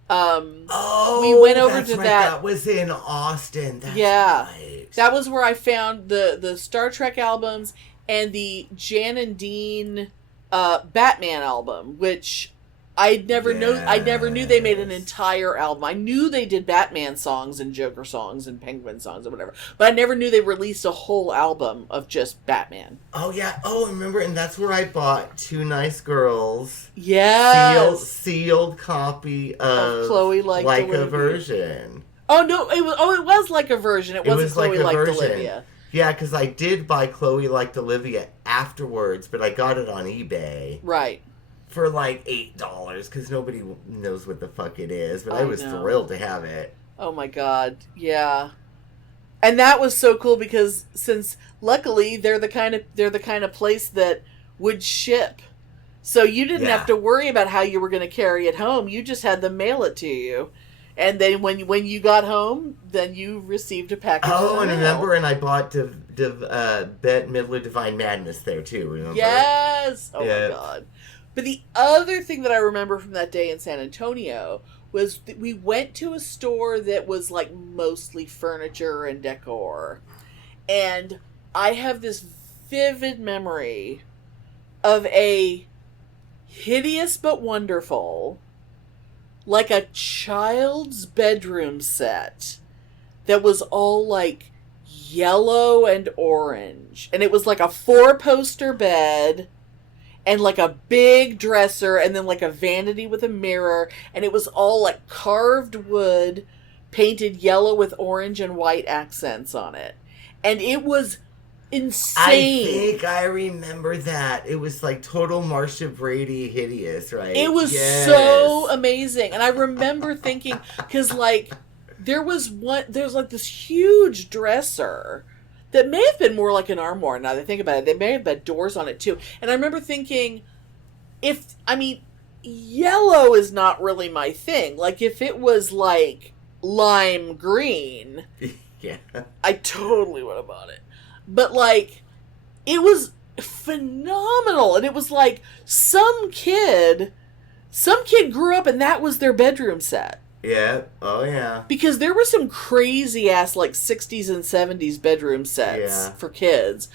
we went over to right. That was in Austin. That's right. That was where I found the Star Trek albums and the Jan and Dean Batman album, which I never knew they made an entire album. I knew they did Batman songs and Joker songs and Penguin songs or whatever, but I never knew they released a whole album of just Batman. Oh yeah. Oh, remember, and that's where I bought Two Nice Girls. Yes. Sealed copy of Chloe Like a Version. Oh no! It was Like a Version. It wasn't Chloe Liked Olivia. Yeah, because I did buy Chloe Liked Olivia afterwards, but I got it on eBay. Right. For like $8, because nobody knows what the fuck it is, but I was thrilled to have it. Oh my God, yeah. And that was so cool because since luckily they're the kind of place that would ship. So you didn't have to worry about how you were going to carry it home. You just had them mail it to you. And then when you got home, then you received a package. Oh, and remember, and I bought Bette Midler Divine Madness there too, remember? Yes! Oh my God. But the other thing that I remember from that day in San Antonio was that we went to a store that was like mostly furniture and decor. And I have this vivid memory of a hideous but wonderful, like a child's bedroom set that was all like yellow and orange. And it was like a 4-poster bed and like a big dresser and then like a vanity with a mirror. And it was all like carved wood, painted yellow with orange and white accents on it. And it was insane. I think I remember that. It was like total Marcia Brady hideous, right? It was so amazing. And I remember thinking, because like there's like this huge dresser that may have been more like an armoire now that I think about it. They may have had doors on it too. And I remember thinking, yellow is not really my thing. Like if it was like lime green, I totally would have bought it. But like, it was phenomenal. And it was like some kid grew up and that was their bedroom set. Yeah. Oh, yeah. Because there were some crazy ass like 60s and 70s bedroom sets for kids.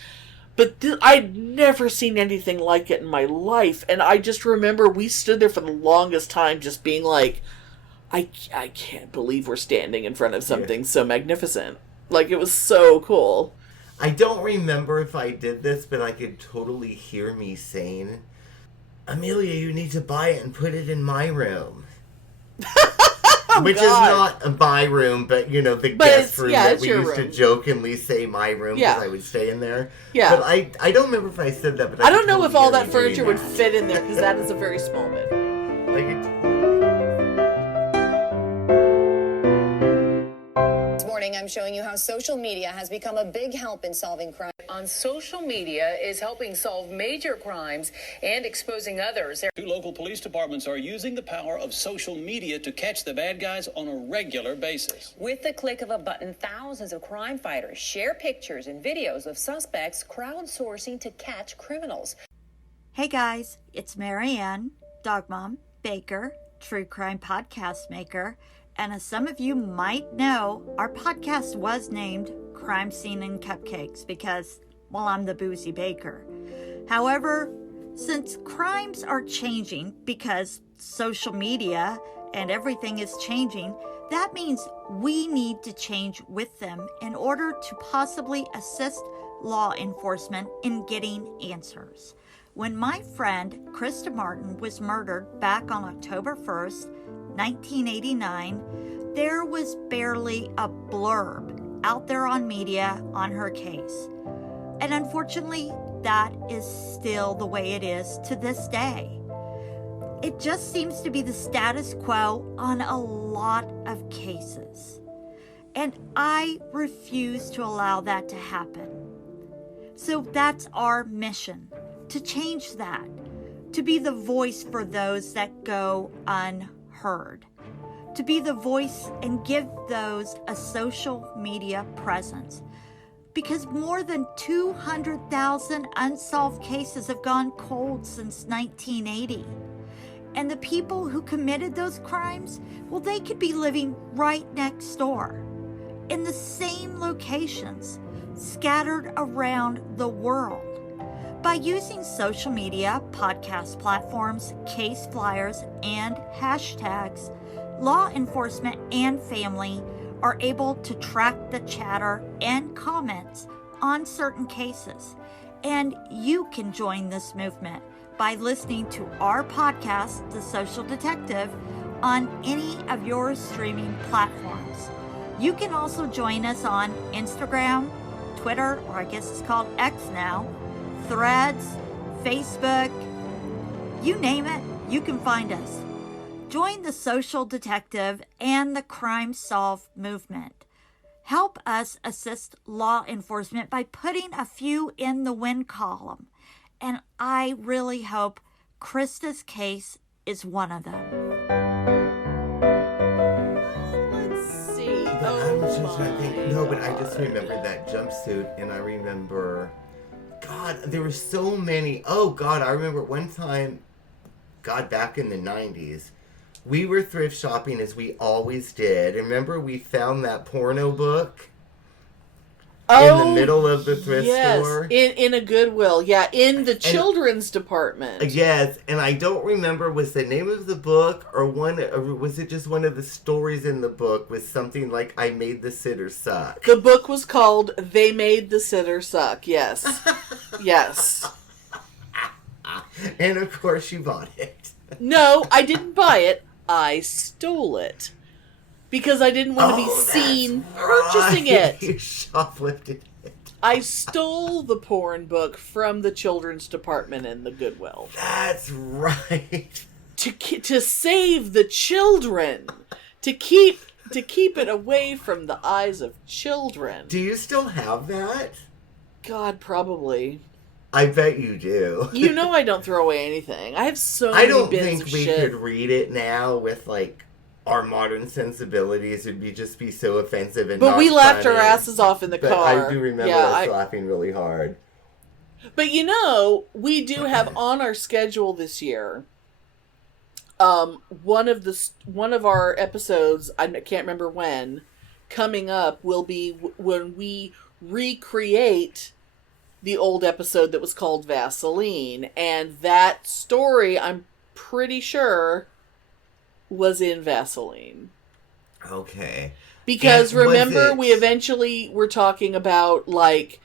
But I'd never seen anything like it in my life. And I just remember we stood there for the longest time just being like, I can't believe we're standing in front of something so magnificent. Like, it was so cool. I don't remember if I did this, but I could totally hear me saying, Amelia, you need to buy it and put it in my room. Which is not my room, but, the guest room that we used to jokingly say my room because I would stay in there. Yeah. But I don't remember if I said that. But I don't know if all that furniture would fit in there because that is a very small bed. This morning, I'm showing you how social media has become a big help in solving crime. On social media is helping solve major crimes and exposing others. 2 local police departments are using the power of social media to catch the bad guys on a regular basis. With the click of a button, thousands of crime fighters share pictures and videos of suspects crowdsourcing to catch criminals. Hey guys, it's Marianne, dog mom, baker, true crime podcast maker, and as some of you might know, our podcast was named Crime Scene and Cupcakes because, well, I'm the boozy baker. However, since crimes are changing because social media and everything is changing, that means we need to change with them in order to possibly assist law enforcement in getting answers. When my friend Krista Martin was murdered back on October 1st, 1989, there was barely a blurb out there on media on her case. And unfortunately, that is still the way it is to this day. It just seems to be the status quo on a lot of cases. And I refuse to allow that to happen. So that's our mission, to change that, to be the voice for those that go unheard, to be the voice and give those a social media presence. Because more than 200,000 unsolved cases have gone cold since 1980. And the people who committed those crimes, well, they could be living right next door, in the same locations, scattered around the world. By using social media, podcast platforms, case flyers, and hashtags, law enforcement and family are able to track the chatter and comments on certain cases. And you can join this movement by listening to our podcast, The Social Detective, on any of your streaming platforms. You can also join us on Instagram, Twitter, or I guess it's called X now, Threads, Facebook, you name it, you can find us. Join the Social Detective and the Crime Solve movement. Help us assist law enforcement by putting a few in the win column. And I really hope Krista's case is one of them. Let's see. I'm just trying to think. No, but I just remembered that jumpsuit, and I remember, God, there were so many. Oh, God, I remember one time, God, back in the 90s, we were thrift shopping as we always did. Remember, we found that porno book? In the middle of the thrift store? In a Goodwill, yeah, in the children's department. Yes, and I don't remember, was the name of the book or was it just one of the stories in the book was something like, I Made the Sitter Suck? The book was called They Made the Sitter Suck, yes. Yes. And of course you bought it. No, I didn't buy it. I stole it. Because I didn't want to be seen purchasing it. You shoplifted it. I stole the porn book from the children's department in the Goodwill. That's right. To save the children. To keep it away from the eyes of children. Do you still have that? God, probably. I bet you do. You know I don't throw away anything. I have so many bins of shit. I don't think we could read it now with, like, our modern sensibilities. It'd just be so offensive and But we laughed our asses off in the car. I do remember us laughing really hard. But you know, we do have on our schedule this year, one of our episodes, I can't remember when, coming up will be when we recreate the old episode that was called Vaseline. And that story, I'm pretty sure, was in Vaseline. Okay. Because remember, we eventually were talking about, like,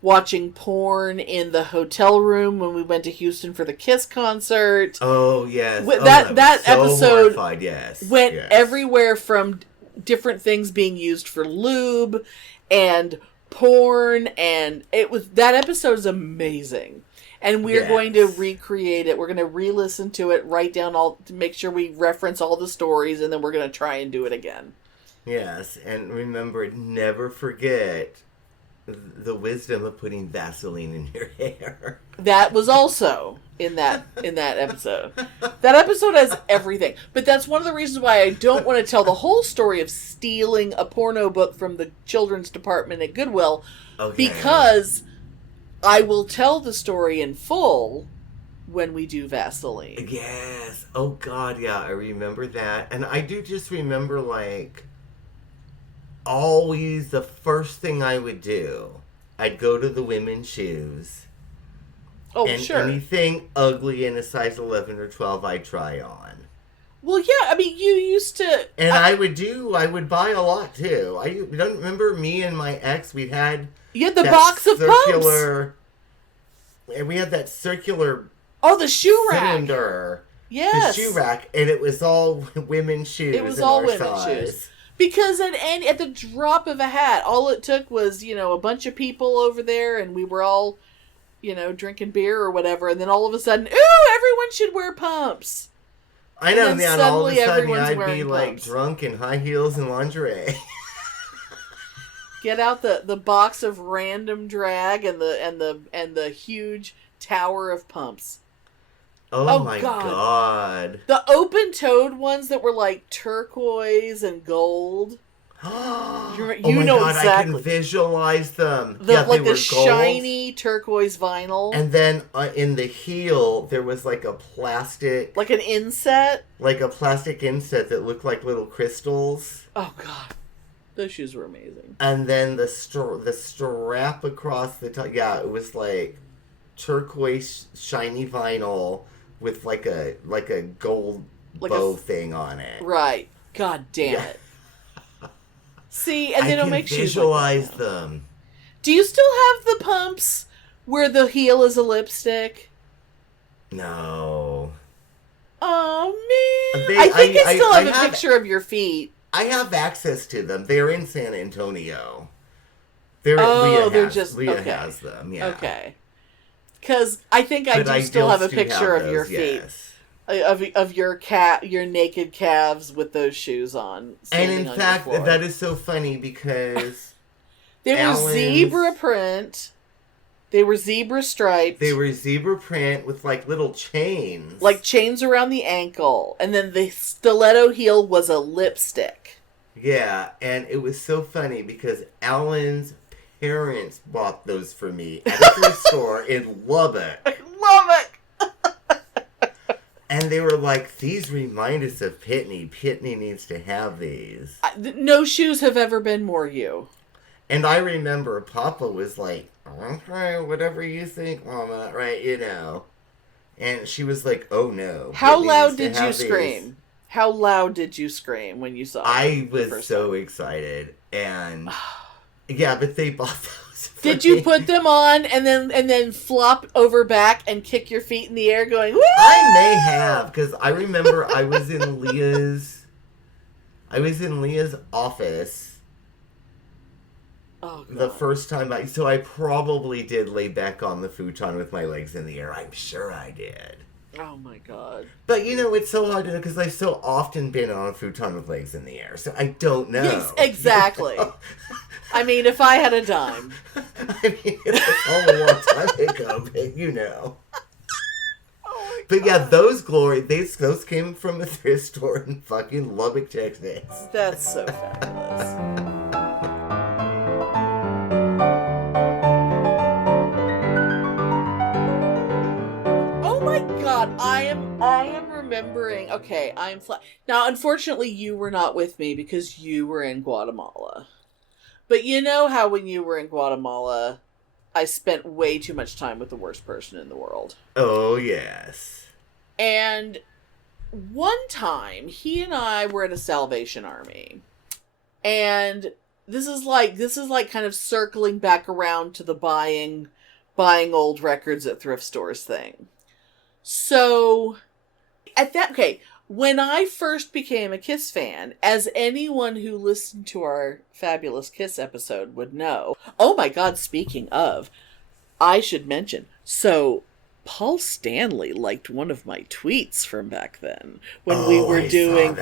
watching porn in the hotel room when we went to Houston for the Kiss concert. Oh, yes. That so episode horrified. Yes. went everywhere, from different things being used for lube and porn, and that episode is amazing. And we're going to recreate it. We're going to re-listen to it, write down to make sure we reference all the stories, and then we're going to try and do it again. Yes, and remember, never forget the wisdom of putting Vaseline in your hair. That was also in that episode. That episode has everything. But that's one of the reasons why I don't want to tell the whole story of stealing a porno book from the children's department at Goodwill. Okay. Because I will tell the story in full when we do Vaseline. Yes. Oh, God, yeah, I remember that. And I do just remember, like, always the first thing I would do, I'd go to the women's shoes. Oh, and sure. Anything ugly in a size 11 or 12, I'd try on. Well, yeah, I mean, you used to... And I would buy a lot, too. I don't remember me and my ex, we had... You had the box of circular, pumps. And we had that circular... Oh, the shoe rack. Cylinder. Yes. The shoe rack, and it was all women's shoes. It was all women's size. shoes. Because at the drop of a hat, all it took was, a bunch of people over there, and we were all, drinking beer or whatever, and then all of a sudden, ooh, everyone should wear pumps. I know, and man. All of a sudden, I'd be pumps. like drunk in high heels and lingerie. Get out the box of random drag and the huge tower of pumps. Oh my god. The open-toed ones that were like turquoise and gold. You know exactly. I can visualize them. Like the shiny turquoise vinyl. And then in the heel, there was like a plastic... Like an inset? Like a plastic inset that looked like little crystals. Oh, God. Those shoes were amazing. And then the strap across the top... Yeah, it was like turquoise shiny vinyl with like a gold bow thing on it. Right. God damn it. See, and they don't make shoes. I can visualize them. Do you still have the pumps where the heel is a lipstick? No. Oh, man. I think I still have a picture of your feet. I have access to them. They're in San Antonio. Leah has them, yeah. Okay. Because I think I do still have a picture of your feet. Yes. Of your naked calves with those shoes on. And in fact, that is so funny because they were zebra print. They were zebra striped. They were zebra print with like little chains. Like chains around the ankle. And then the stiletto heel was a lipstick. Yeah, and it was so funny because Alan's parents bought those for me at a thrift store in Lubbock. Lubbock! And they were like, these remind us of Pitney. Pitney needs to have these. No shoes have ever been more you. And I remember Papa was like, okay, whatever you think, Mama, right, And she was like, oh no. How loud did you scream? How loud did you scream when you saw it? I was so excited. And yeah, but they bought those. Did you put them on and then flop over back and kick your feet in the air going, woo! I may have, because I remember I was in Leah's office the first time so I probably did lay back on the futon with my legs in the air. I'm sure I did. Oh my God. But it's so hard to know because I've so often been on a futon with legs in the air, so I don't know. Yes, exactly. I mean, if I had a dime. I mean, it's all a long time ago, but Oh my but God. yeah, those came from a thrift store in fucking Lubbock, Texas. That's so fabulous. Oh my God, I am remembering. Okay, now, unfortunately, you were not with me because you were in Guatemala. But you know how when you were in Guatemala, I spent way too much time with the worst person in the world. Oh, yes. And one time, he and I were at a Salvation Army. And this is like kind of circling back around to the buying old records at thrift stores thing. So, when I first became a Kiss fan, as anyone who listened to our fabulous Kiss episode would know, oh my God, speaking of, I should mention, so Paul Stanley liked one of my tweets from back then when we were doing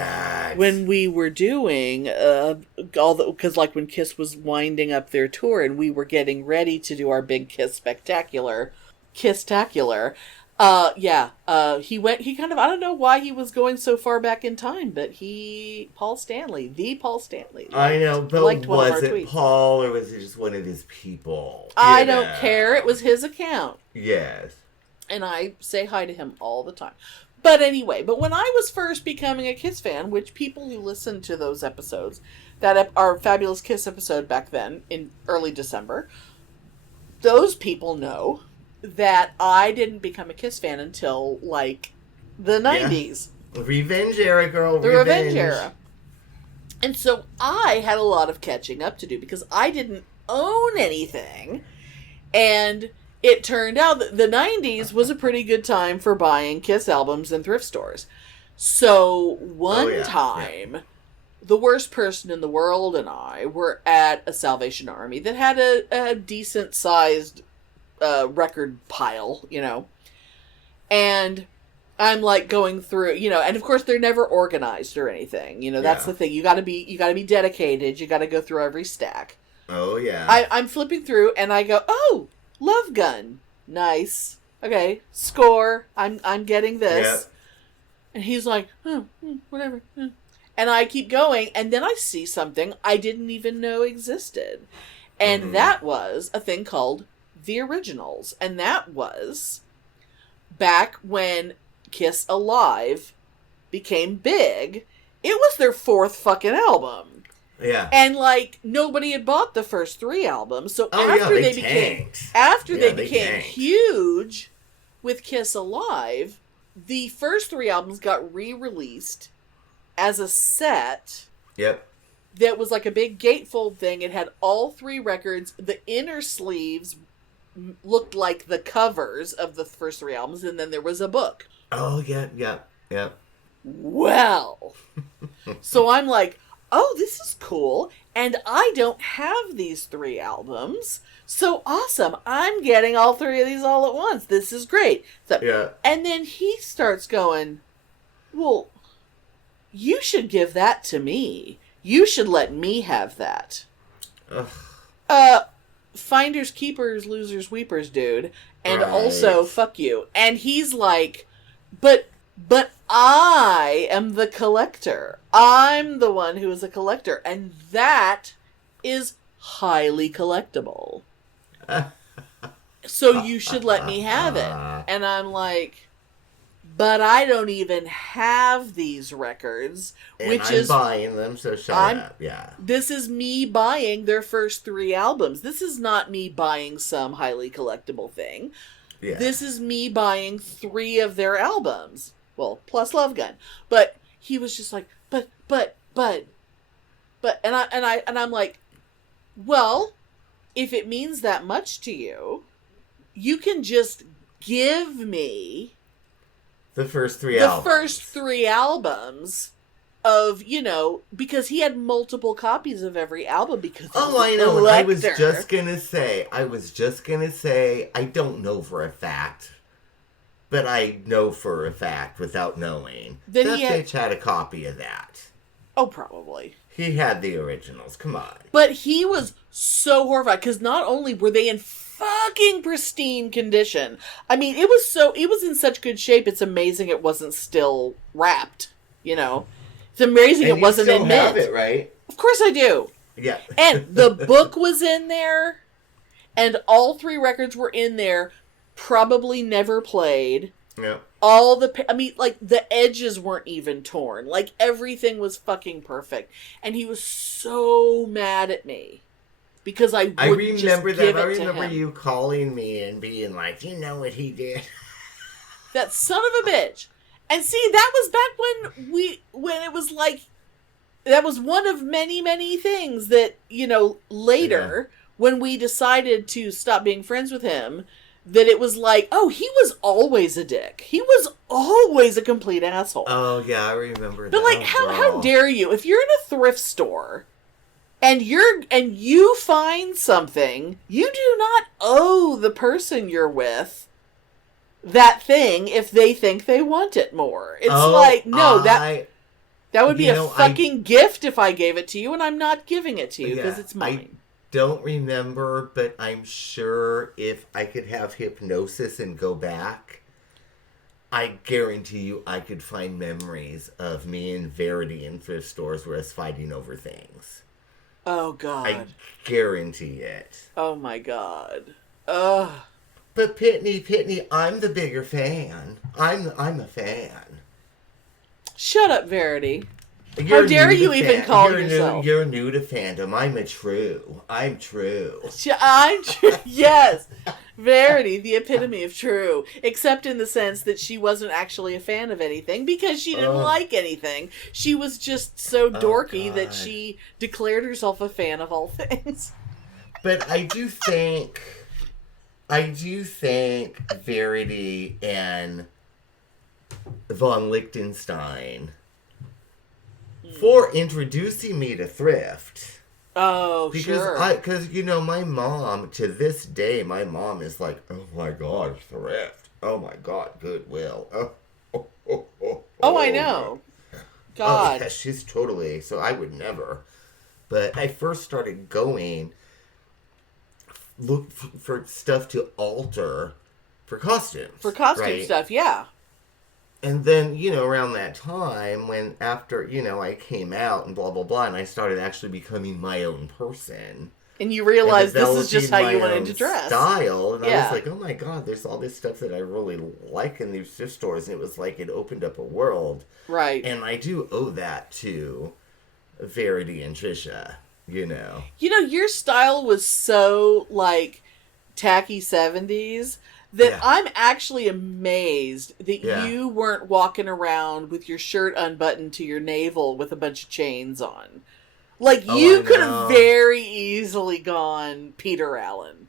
because like when Kiss was winding up their tour and we were getting ready to do our big Kiss spectacular, Kiss-tacular. He kind of, I don't know why he was going so far back in time, but Paul Stanley. I know, but was it Paul or was it just one of his people? I don't care. It was his account. Yes. And I say hi to him all the time. But anyway, when I was first becoming a Kiss fan, which people who listened to those episodes, our fabulous Kiss episode back then in early December, those people know that I didn't become a Kiss fan until, like, the 90s. Revenge era, girl. The Revenge era. And so I had a lot of catching up to do because I didn't own anything. And it turned out that the 90s was a pretty good time for buying Kiss albums in thrift stores. So one time, the worst person in the world and I were at a Salvation Army that had a decent-sized record pile, you know. And I'm like going through, you know, and of course they're never organized or anything. You know, that's the thing. You gotta be dedicated. You gotta go through every stack. Oh, yeah. I'm flipping through and I go, oh, Love Gun. Nice. Okay, score. I'm getting this. Yep. And he's like, whatever. And I keep going, and then I see something I didn't even know existed. And that was a thing called The Originals. And that was back when Kiss Alive became big. It was their 4th fucking album. Yeah. And like nobody had bought the first 3 albums. So they became huge with Kiss Alive, the first 3 albums got re-released as a set. Yep. That was like a big gatefold thing. It had all 3 records. The inner sleeves looked like the covers of the first 3 albums, and then there was a book. Oh, yeah. Well, so I'm like, oh, this is cool, and I don't have these 3 albums, so awesome. I'm getting all 3 of these all at once. This is great. So, and then he starts going, well, you should give that to me. You should let me have that. Ugh. Finders, keepers, losers, weepers, dude. And also, fuck you. And he's like, but I am the collector. I'm the one who is a collector. And that is highly collectible. So you should let me have it. And I'm like, but I don't even have these records. And I'm buying them, so shut up. Yeah. This is me buying their first 3 albums. This is not me buying some highly collectible thing. Yeah. This is me buying 3 of their albums. Well, plus Love Gun. But he was just like, but and I'm like, well, if it means that much to you, you can just give me the first 3 albums. The first 3 albums of, you know, because he had multiple copies of every album because I know. I was just gonna say, I don't know for a fact, but I know for a fact without knowing that Bitch had a copy of that. Oh, probably. He had the originals. Come on. But he was so horrified because not only were they in fucking pristine condition. I mean, it was in such good shape. It's amazing it wasn't still wrapped. You know, it's amazing it wasn't in mint. You still have it, right? Of course I do. Yeah. And the book was in there, and all 3 records were in there. Probably never played. Yeah. Like, the edges weren't even torn. Like, everything was fucking perfect. And he was so mad at me. Because I remember you calling me and being like, you know what he did? That son of a bitch. And see, that was back when it was like, that was one of many, many things that, you know, later, when we decided to stop being friends with him, that it was like, oh, he was always a dick. He was always a complete asshole. Oh, yeah, I remember that. But, like, how dare you? If you're in a thrift store and you find something, you do not owe the person you're with that thing if they think they want it more. It's like, no, that would be a fucking gift if I gave it to you, and I'm not giving it to you because it's mine. Don't remember, but I'm sure if I could have hypnosis and go back, I guarantee you I could find memories of me and Verity in thrift stores where us fighting over things. Oh, God. I guarantee it. Oh, my God. Ugh. But Pitney, I'm the bigger fan. I'm a fan. Shut up, Verity. How dare you even call yourself? You're new to fandom. I'm true. I'm true. Yes. Verity, the epitome of true. Except in the sense that she wasn't actually a fan of anything because she didn't like anything. She was just so dorky that she declared herself a fan of all things. But I do think Verity and von Lichtenstein for introducing me to thrift. Oh, sure. Because, my mom, to this day, my mom is like, oh my God, thrift. Oh my God, Goodwill. Oh, I know. God. Oh, yeah, she's totally, so I would never. But I first started going, look for stuff to alter for costumes. For costume stuff, yeah. And then, around that time, when after, I came out and blah, blah, blah, and I started actually becoming my own person. And you realized this is just how you wanted to dress. Style. And I was like, oh my God, there's all this stuff that I really like in these thrift stores. And it was like it opened up a world. Right. And I do owe that to Verity and Trisha, your style was so, tacky 70s. That I'm actually amazed that you weren't walking around with your shirt unbuttoned to your navel with a bunch of chains on. You could have very easily gone Peter Allen.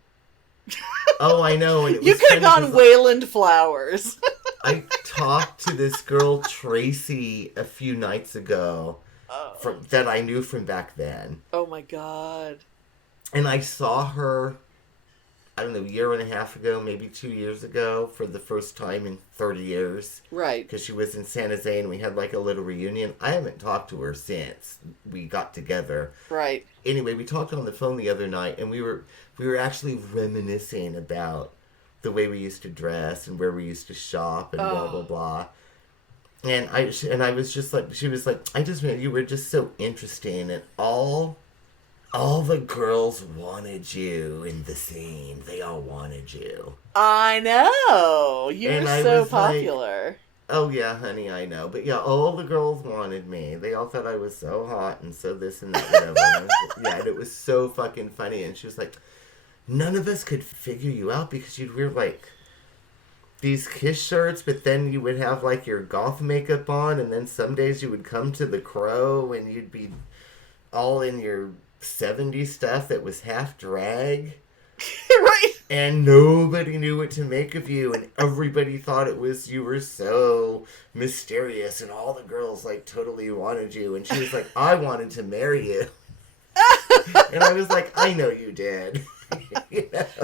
Oh, I know. And you could have gone Wayland Flowers. I talked to this girl, Tracy, a few nights ago that I knew from back then. Oh, my God. And I saw her, I don't know, a year and a half ago, maybe 2 years ago, for the first time in 30 years. Right. Because she was in San Jose and we had a little reunion. I haven't talked to her since we got together. Right. Anyway, we talked on the phone the other night and we were actually reminiscing about the way we used to dress and where we used to shop and blah, blah, blah. And I was just like, she was like, you were just so interesting and all the girls wanted you in the scene. They all wanted you. I know. You were so popular. Oh, yeah, honey, I know. But, yeah, all the girls wanted me. They all thought I was so hot and so this and that, whatever. And it was so fucking funny. And she was like, none of us could figure you out because you'd wear, these Kiss shirts, but then you would have, your goth makeup on. And then some days you would come to the Crow and you'd be all in your 70s stuff that was half drag. Right. And nobody knew what to make of you, and everybody thought you were so mysterious, and all the girls totally wanted you, and she was like, I wanted to marry you. And I was like, I know you did.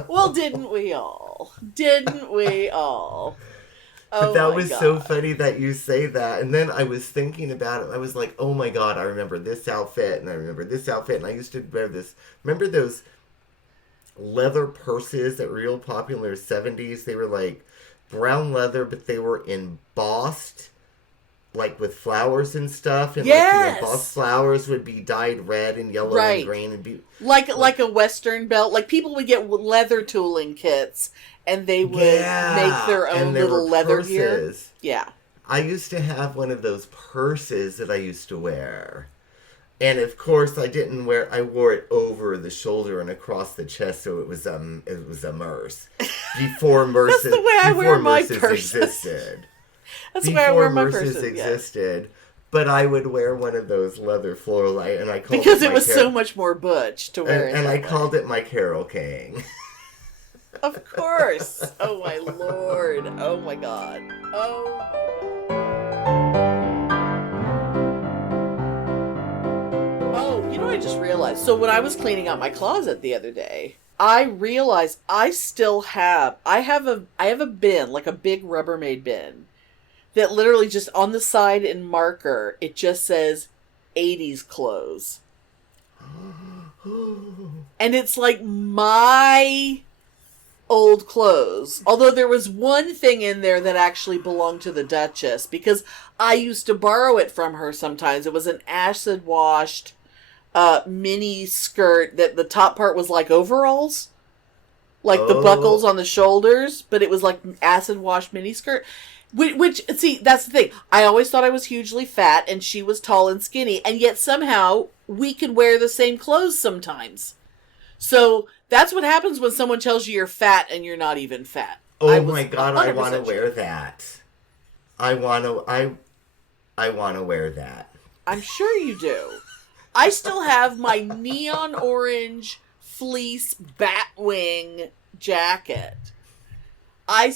Well, didn't we all? Didn't we all? But that was so funny that you say that. And then I was thinking about it. I was like, oh my God, I remember this outfit and I remember this outfit. And I used to wear this. Remember those leather purses that were real popular in the 70s? They were brown leather, but they were embossed with flowers and stuff. And the embossed flowers would be dyed red and yellow and green. And be like a Western belt. People would get leather tooling kits. And they would make their own little leather gear. Yeah. I used to have one of those purses that I used to wear. And of course I wore it over the shoulder and across the chest, so it was a merce. Before merces That's the way I wear my purses. Existed. That's the way I wear my purses. Before merces existed. But I would wear one of those leather floral, and I called because it was so much more butch to wear. And I called it my Carole King. Of course. Oh, my Lord. Oh, my God. Oh, I just realized. So when I was cleaning out my closet the other day, I realized I have a bin, a big Rubbermaid bin, that literally just on the side in marker, it just says 80s clothes. And it's my old clothes. Although there was one thing in there that actually belonged to the Duchess, because I used to borrow it from her sometimes. It was an acid washed mini skirt that the top part was like overalls. The buckles on the shoulders, but it was acid washed mini skirt. Which, see, that's the thing. I always thought I was hugely fat and she was tall and skinny, and yet somehow we can wear the same clothes sometimes. So that's what happens when someone tells you you're fat and you're not even fat. Oh my God, I 100% want to sure. wear that. I want to wear that. I'm sure you do. I still have my neon orange fleece batwing jacket. I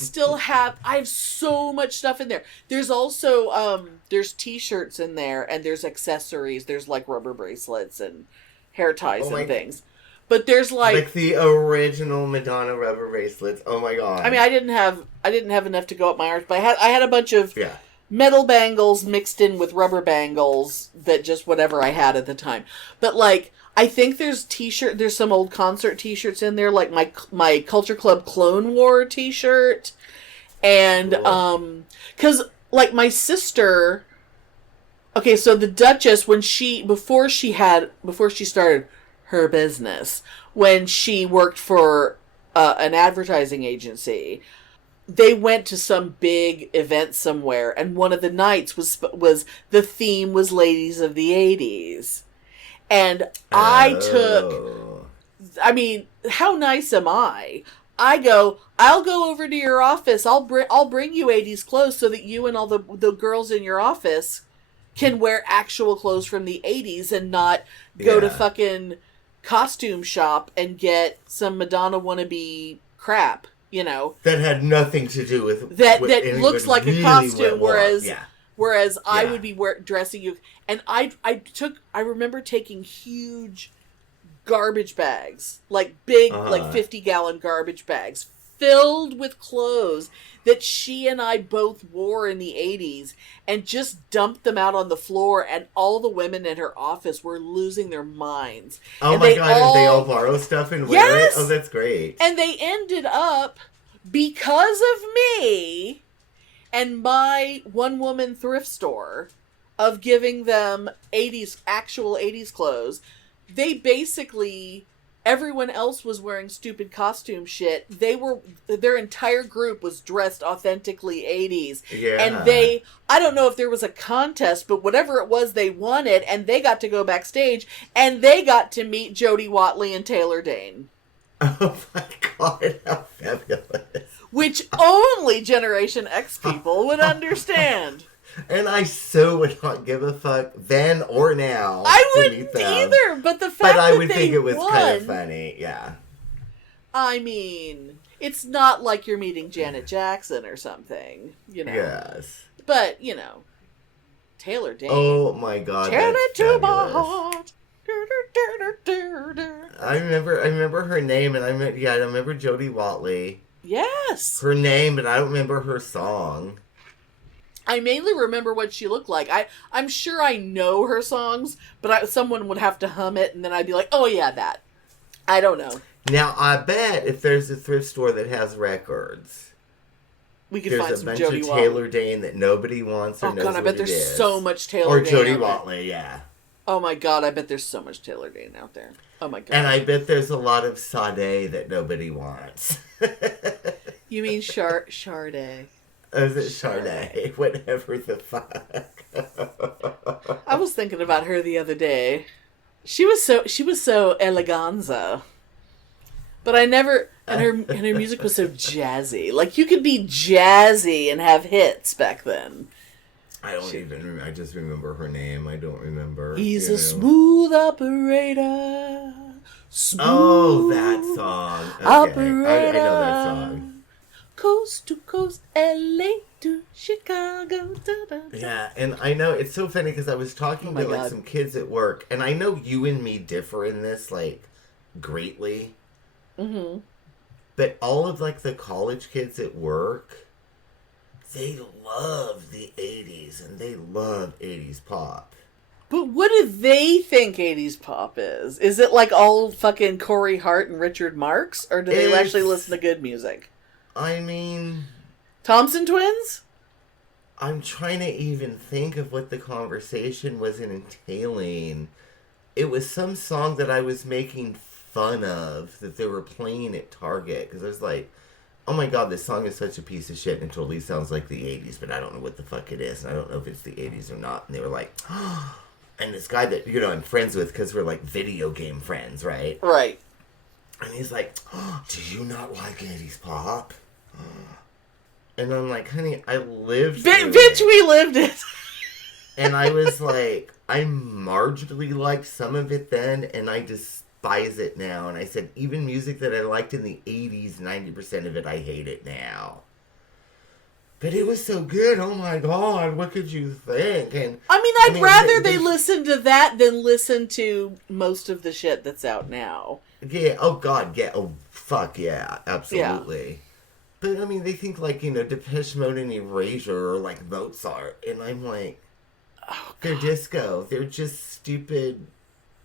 have so much stuff in there. There's also, there's t-shirts in there, and there's accessories. There's like rubber bracelets and hair ties and things. But there's like the original Madonna rubber bracelets. Oh my God. I mean, I didn't have enough to go up my arms, but I had a bunch of metal bangles mixed in with rubber bangles that just whatever I had at the time. But like, I think there's some old concert t-shirts in there, like my Culture Club Clone War t-shirt. And, cool. 'cause like my sister, okay, so the Duchess, before she started her business, when she worked for an advertising agency, they went to some big event somewhere, and one of the nights was the theme was ladies of the 80s. And I mean, how nice am I? I'll go over to your office. I'll bring you 80s clothes so that you and all the girls in your office can wear actual clothes from the 80s and not go to fucking costume shop and get some Madonna wannabe crap, you know. That had nothing to do with that looks like a costume, whereas I would be dressing you. And I remember taking huge garbage bags, like big, like 50-gallon garbage bags filled with clothes that she and I both wore in the 80s, and just dumped them out on the floor, and all the women in her office were losing their minds. Oh my God, and they all borrow stuff and wear it? Oh, that's great. And they ended up, because of me and my one-woman thrift store, of giving them actual 80s clothes, they basically... Everyone else was wearing stupid costume shit. Their entire group was dressed authentically 80s. Yeah. And I don't know if there was a contest, but whatever it was, they won it, and they got to go backstage, and they got to meet Jodie Watley and Taylor Dayne. Oh my God, how fabulous. Which only Generation X people would understand. And I so would not give a fuck then or now. I wouldn't either, but the fact that I would they think it was won, kind of funny, yeah. I mean, it's not like you're meeting Janet Jackson or something, you know. Yes. But, you know, Taylor Dayne. Oh my God, Turn it to my heart. I remember her name, and I remember Jodie Watley. Yes. Her name, but I don't remember her song. I mainly remember what she looked like. I'm sure I know her songs, but someone would have to hum it, and then I'd be like, oh yeah, that. I don't know. Now, I bet if there's a thrift store that has records, we could find some Jodie Watley. There's a bunch of Taylor Dayne that nobody wants or knows what it is. Oh God, I bet there's so much Taylor Dayne. Or Jodie Watley, yeah. Oh my God, I bet there's so much Taylor Dayne out there. Oh my God. And I bet there's a lot of Sade that nobody wants. You mean Sade? Is it Sade? Whatever the fuck. I was thinking about her the other day. She was so eleganza. But I never, and her music was so jazzy. Like, you could be jazzy and have hits back then. I don't even remember. I just remember her name. I don't remember. He's a smooth operator. Smooth that song. Okay. Operator. I know that song. Coast to coast, LA to Chicago. Da, da, da. Yeah, and I know it's so funny because I was talking to like some kids at work, and I know you and me differ in this like greatly. Mm-hmm. But all of like the college kids at work, they love the 80s and they love 80s pop. But what do they think 80s pop is? Is it like all fucking Corey Hart and Richard Marx, or do they actually listen to good music? I mean... Thompson Twins? I'm trying to even think of what the conversation was entailing. It was some song that I was making fun of that they were playing at Target. Because I was like, oh my god, this song is such a piece of shit and it totally sounds like the 80s, but I don't know what the fuck it is, and I don't know if it's the 80s or not. And they were like, and this guy that, I'm friends with because we're like video game friends, right? Right. And he's like, do you not like 80s pop? And I'm like, honey, I lived Bitch, we lived it. And I was like, I marginally liked some of it then, and I despise it now. And I said, even music that I liked in the 80s, 90% of it, I hate it now. But it was so good. Oh my God, what could you think? And I'd rather they listen to that than listen to most of the shit that's out now. Yeah, oh God, yeah, oh fuck yeah, absolutely. Yeah. But they think like, Depeche Mode and Erasure or like Mozart. And I'm like, they're disco. They're just stupid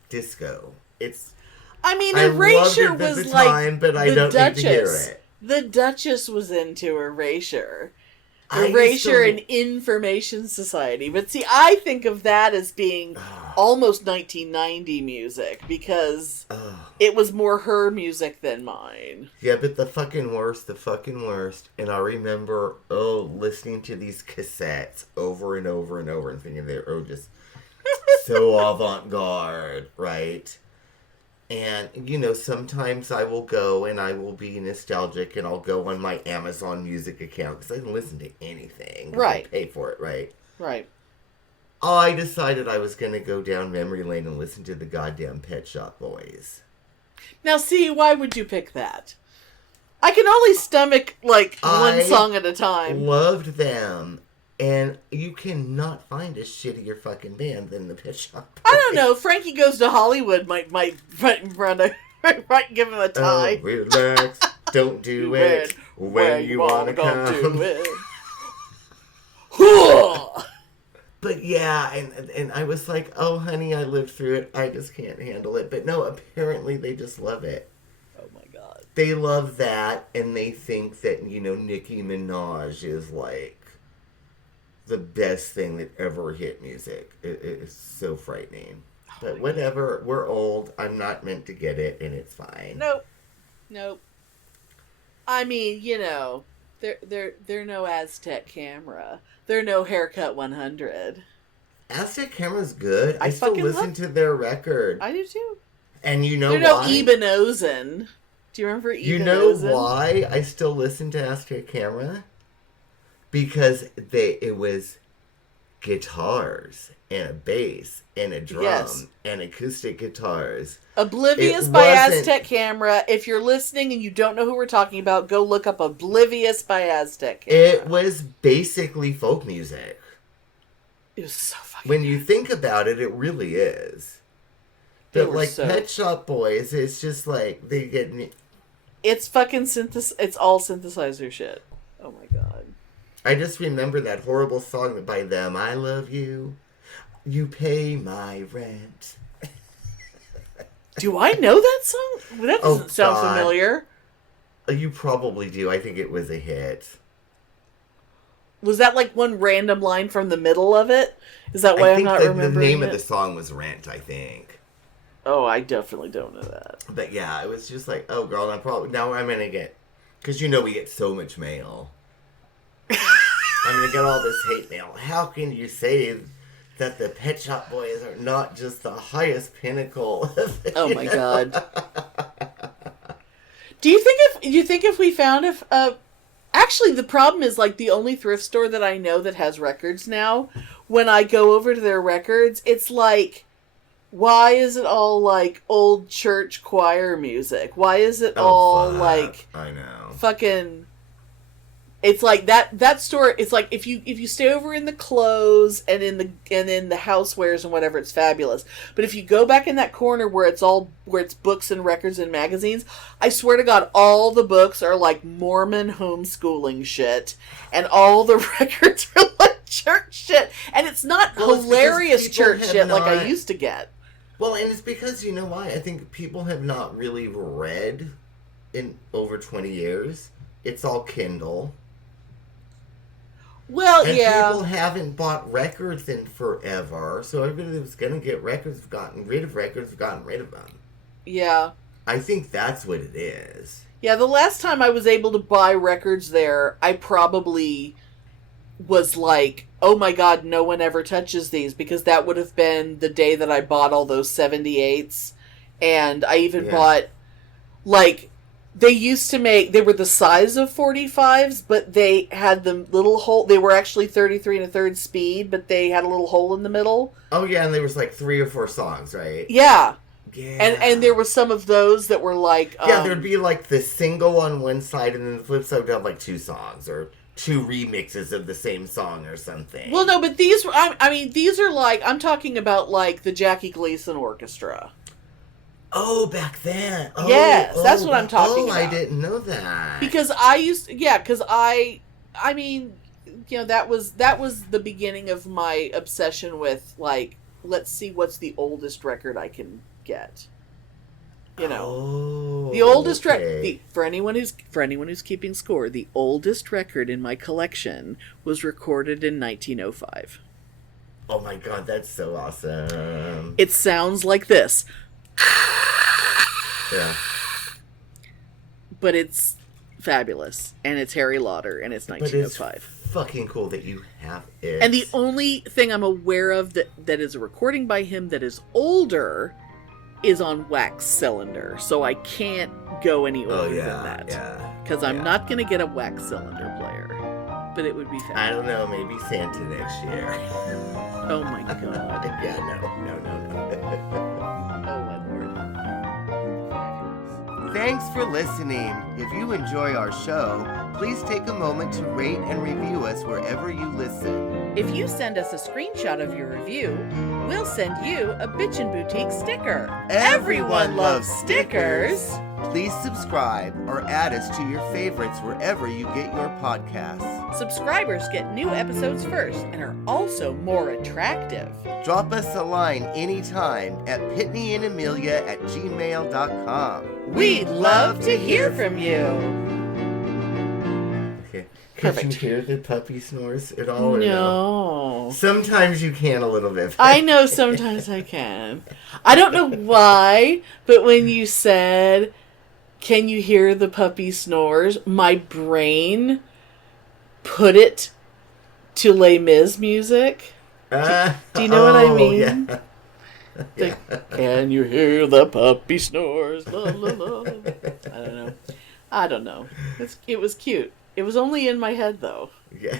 disco. Erasure was the like time, but I don't Duchess. need to hear it. The Duchess was into Erasure. Erasure and Information Society. But see, I think of that as being almost 1990 music because it was more her music than mine. Yeah, but the fucking worst. And I remember, listening to these cassettes over and over and over and thinking they were just so avant-garde, right? And, sometimes I will go and I will be nostalgic and I'll go on my Amazon Music account because I can listen to anything. Right. I pay for it, right? Right. I decided I was going to go down memory lane and listen to the goddamn Pet Shop Boys. Now, see, why would you pick that? I can only stomach, one song at a time. Loved them. And you cannot find a shittier fucking band than the Pet Shop Boys. I don't know. Frankie Goes to Hollywood might give him a tie. Oh, relax. Don't do it when you want to come. Do it. But yeah, and I was like, oh, honey, I lived through it. I just can't handle it. But no, apparently they just love it. Oh, my God. They love that, and they think that, Nicki Minaj is like the best thing that ever hit music. It is so frightening. But whatever, we're old. I'm not meant to get it, and it's fine. Nope. They're no Aztec Camera. They're no Haircut 100. Aztec Camera's good. I still fucking listen to their record. I do too. And you know why? They're no Ebenezer. Do you remember Ebenezer? You know why I still listen to Aztec Camera? Because it was guitars and a bass and a drum and acoustic guitars. Oblivious by Aztec Camera. If you're listening and you don't know who we're talking about, go look up Oblivious by Aztec Camera. It was basically folk music. It was so fucking When you think about it, it really is. But Pet Shop Boys, it's just like they get... It's fucking it's all synthesizer shit. Oh my God. I just remember that horrible song by them. I love you. You pay my rent. Do I know that song? That doesn't sound familiar. You probably do. I think it was a hit. Was that one random line from the middle of it? Is that why I'm not remembering the name of the song was Rent, I think. Oh, I definitely don't know that. But yeah, it was just like, oh girl, now I'm gonna get, because we get so much mail. I'm gonna get all this hate mail. How can you say that the Pet Shop Boys are not just the highest pinnacle? Oh my God. Do you think if we found actually the problem is the only thrift store that I know that has records now, when I go over to their records, it's why is it all old church choir music? Why is it all I know. Fucking... It's that store. It's if you stay over in the clothes and in the housewares and whatever, it's fabulous. But if you go back in that corner where it's books and records and magazines, I swear to God, all the books are Mormon homeschooling shit, and all the records are church shit, and it's not hilarious church shit like I used to get. Well, and it's because you know why? I think people have not really read in over 20 years. It's all Kindle. Well, and yeah. People haven't bought records in forever, so everybody that was going to get records have gotten rid of records, have gotten rid of them. Yeah. I think that's what it is. Yeah, the last time I was able to buy records there, I probably was like, oh my god, no one ever touches these, because that would have been the day that I bought all those 78s. And I even bought, like, they used to make, they were the size of 45s, but they had the little hole, they were actually 33 1/3 speed, but they had a little hole in the middle. Oh yeah, and there was like 3 or 4 songs, right? Yeah. Yeah. And there were some of those that were like... yeah, there'd be like the single on one side, and then the flip side would have like 2 songs, or 2 remixes of the same song or something. Well, no, but these, I mean, these are like, I'm talking about like the Jackie Gleason Orchestra. Oh, back then. Oh, yes, that's what I'm talking about. I didn't know that. Because I mean, you know, that was the beginning of my obsession with, like, let's see what's the oldest record I can get. You know, the oldest record. For anyone who's keeping score, the oldest record in my collection was recorded in 1905. Oh my god, that's so awesome! It sounds like this. Yeah, but it's fabulous, and it's Harry Lauder, and it's 1905. But it's fucking cool that you have it. And the only thing I'm aware of that is a recording by him that is older is on wax cylinder, so I can't go any older than that. Yeah, because I'm not going to get a wax cylinder player, but it would be fabulous. I don't know, maybe Santa next year. Oh my god. Yeah, no. Oh my lord. Thanks for listening. If you enjoy our show, please take a moment to rate and review us wherever you listen. If you send us a screenshot of your review, we'll send you a Bitchen Boutique sticker. Everyone loves stickers. Please subscribe or add us to your favorites wherever you get your podcasts. Subscribers get new episodes first and are also more attractive. Drop us a line anytime at PitneyAndAmelia@gmail.com. We'd love to hear from you. Okay. Perfect. Could you hear the puppy snores at all? Or no. Sometimes you can a little bit. I know sometimes I can. I don't know why, but when you said, can you hear the puppy snores? My brain put it to Les Mis music. Do you know what I mean? Yeah. Can you hear the puppy snores? La, la, la. I don't know. It was cute. It was only in my head, though. Yeah.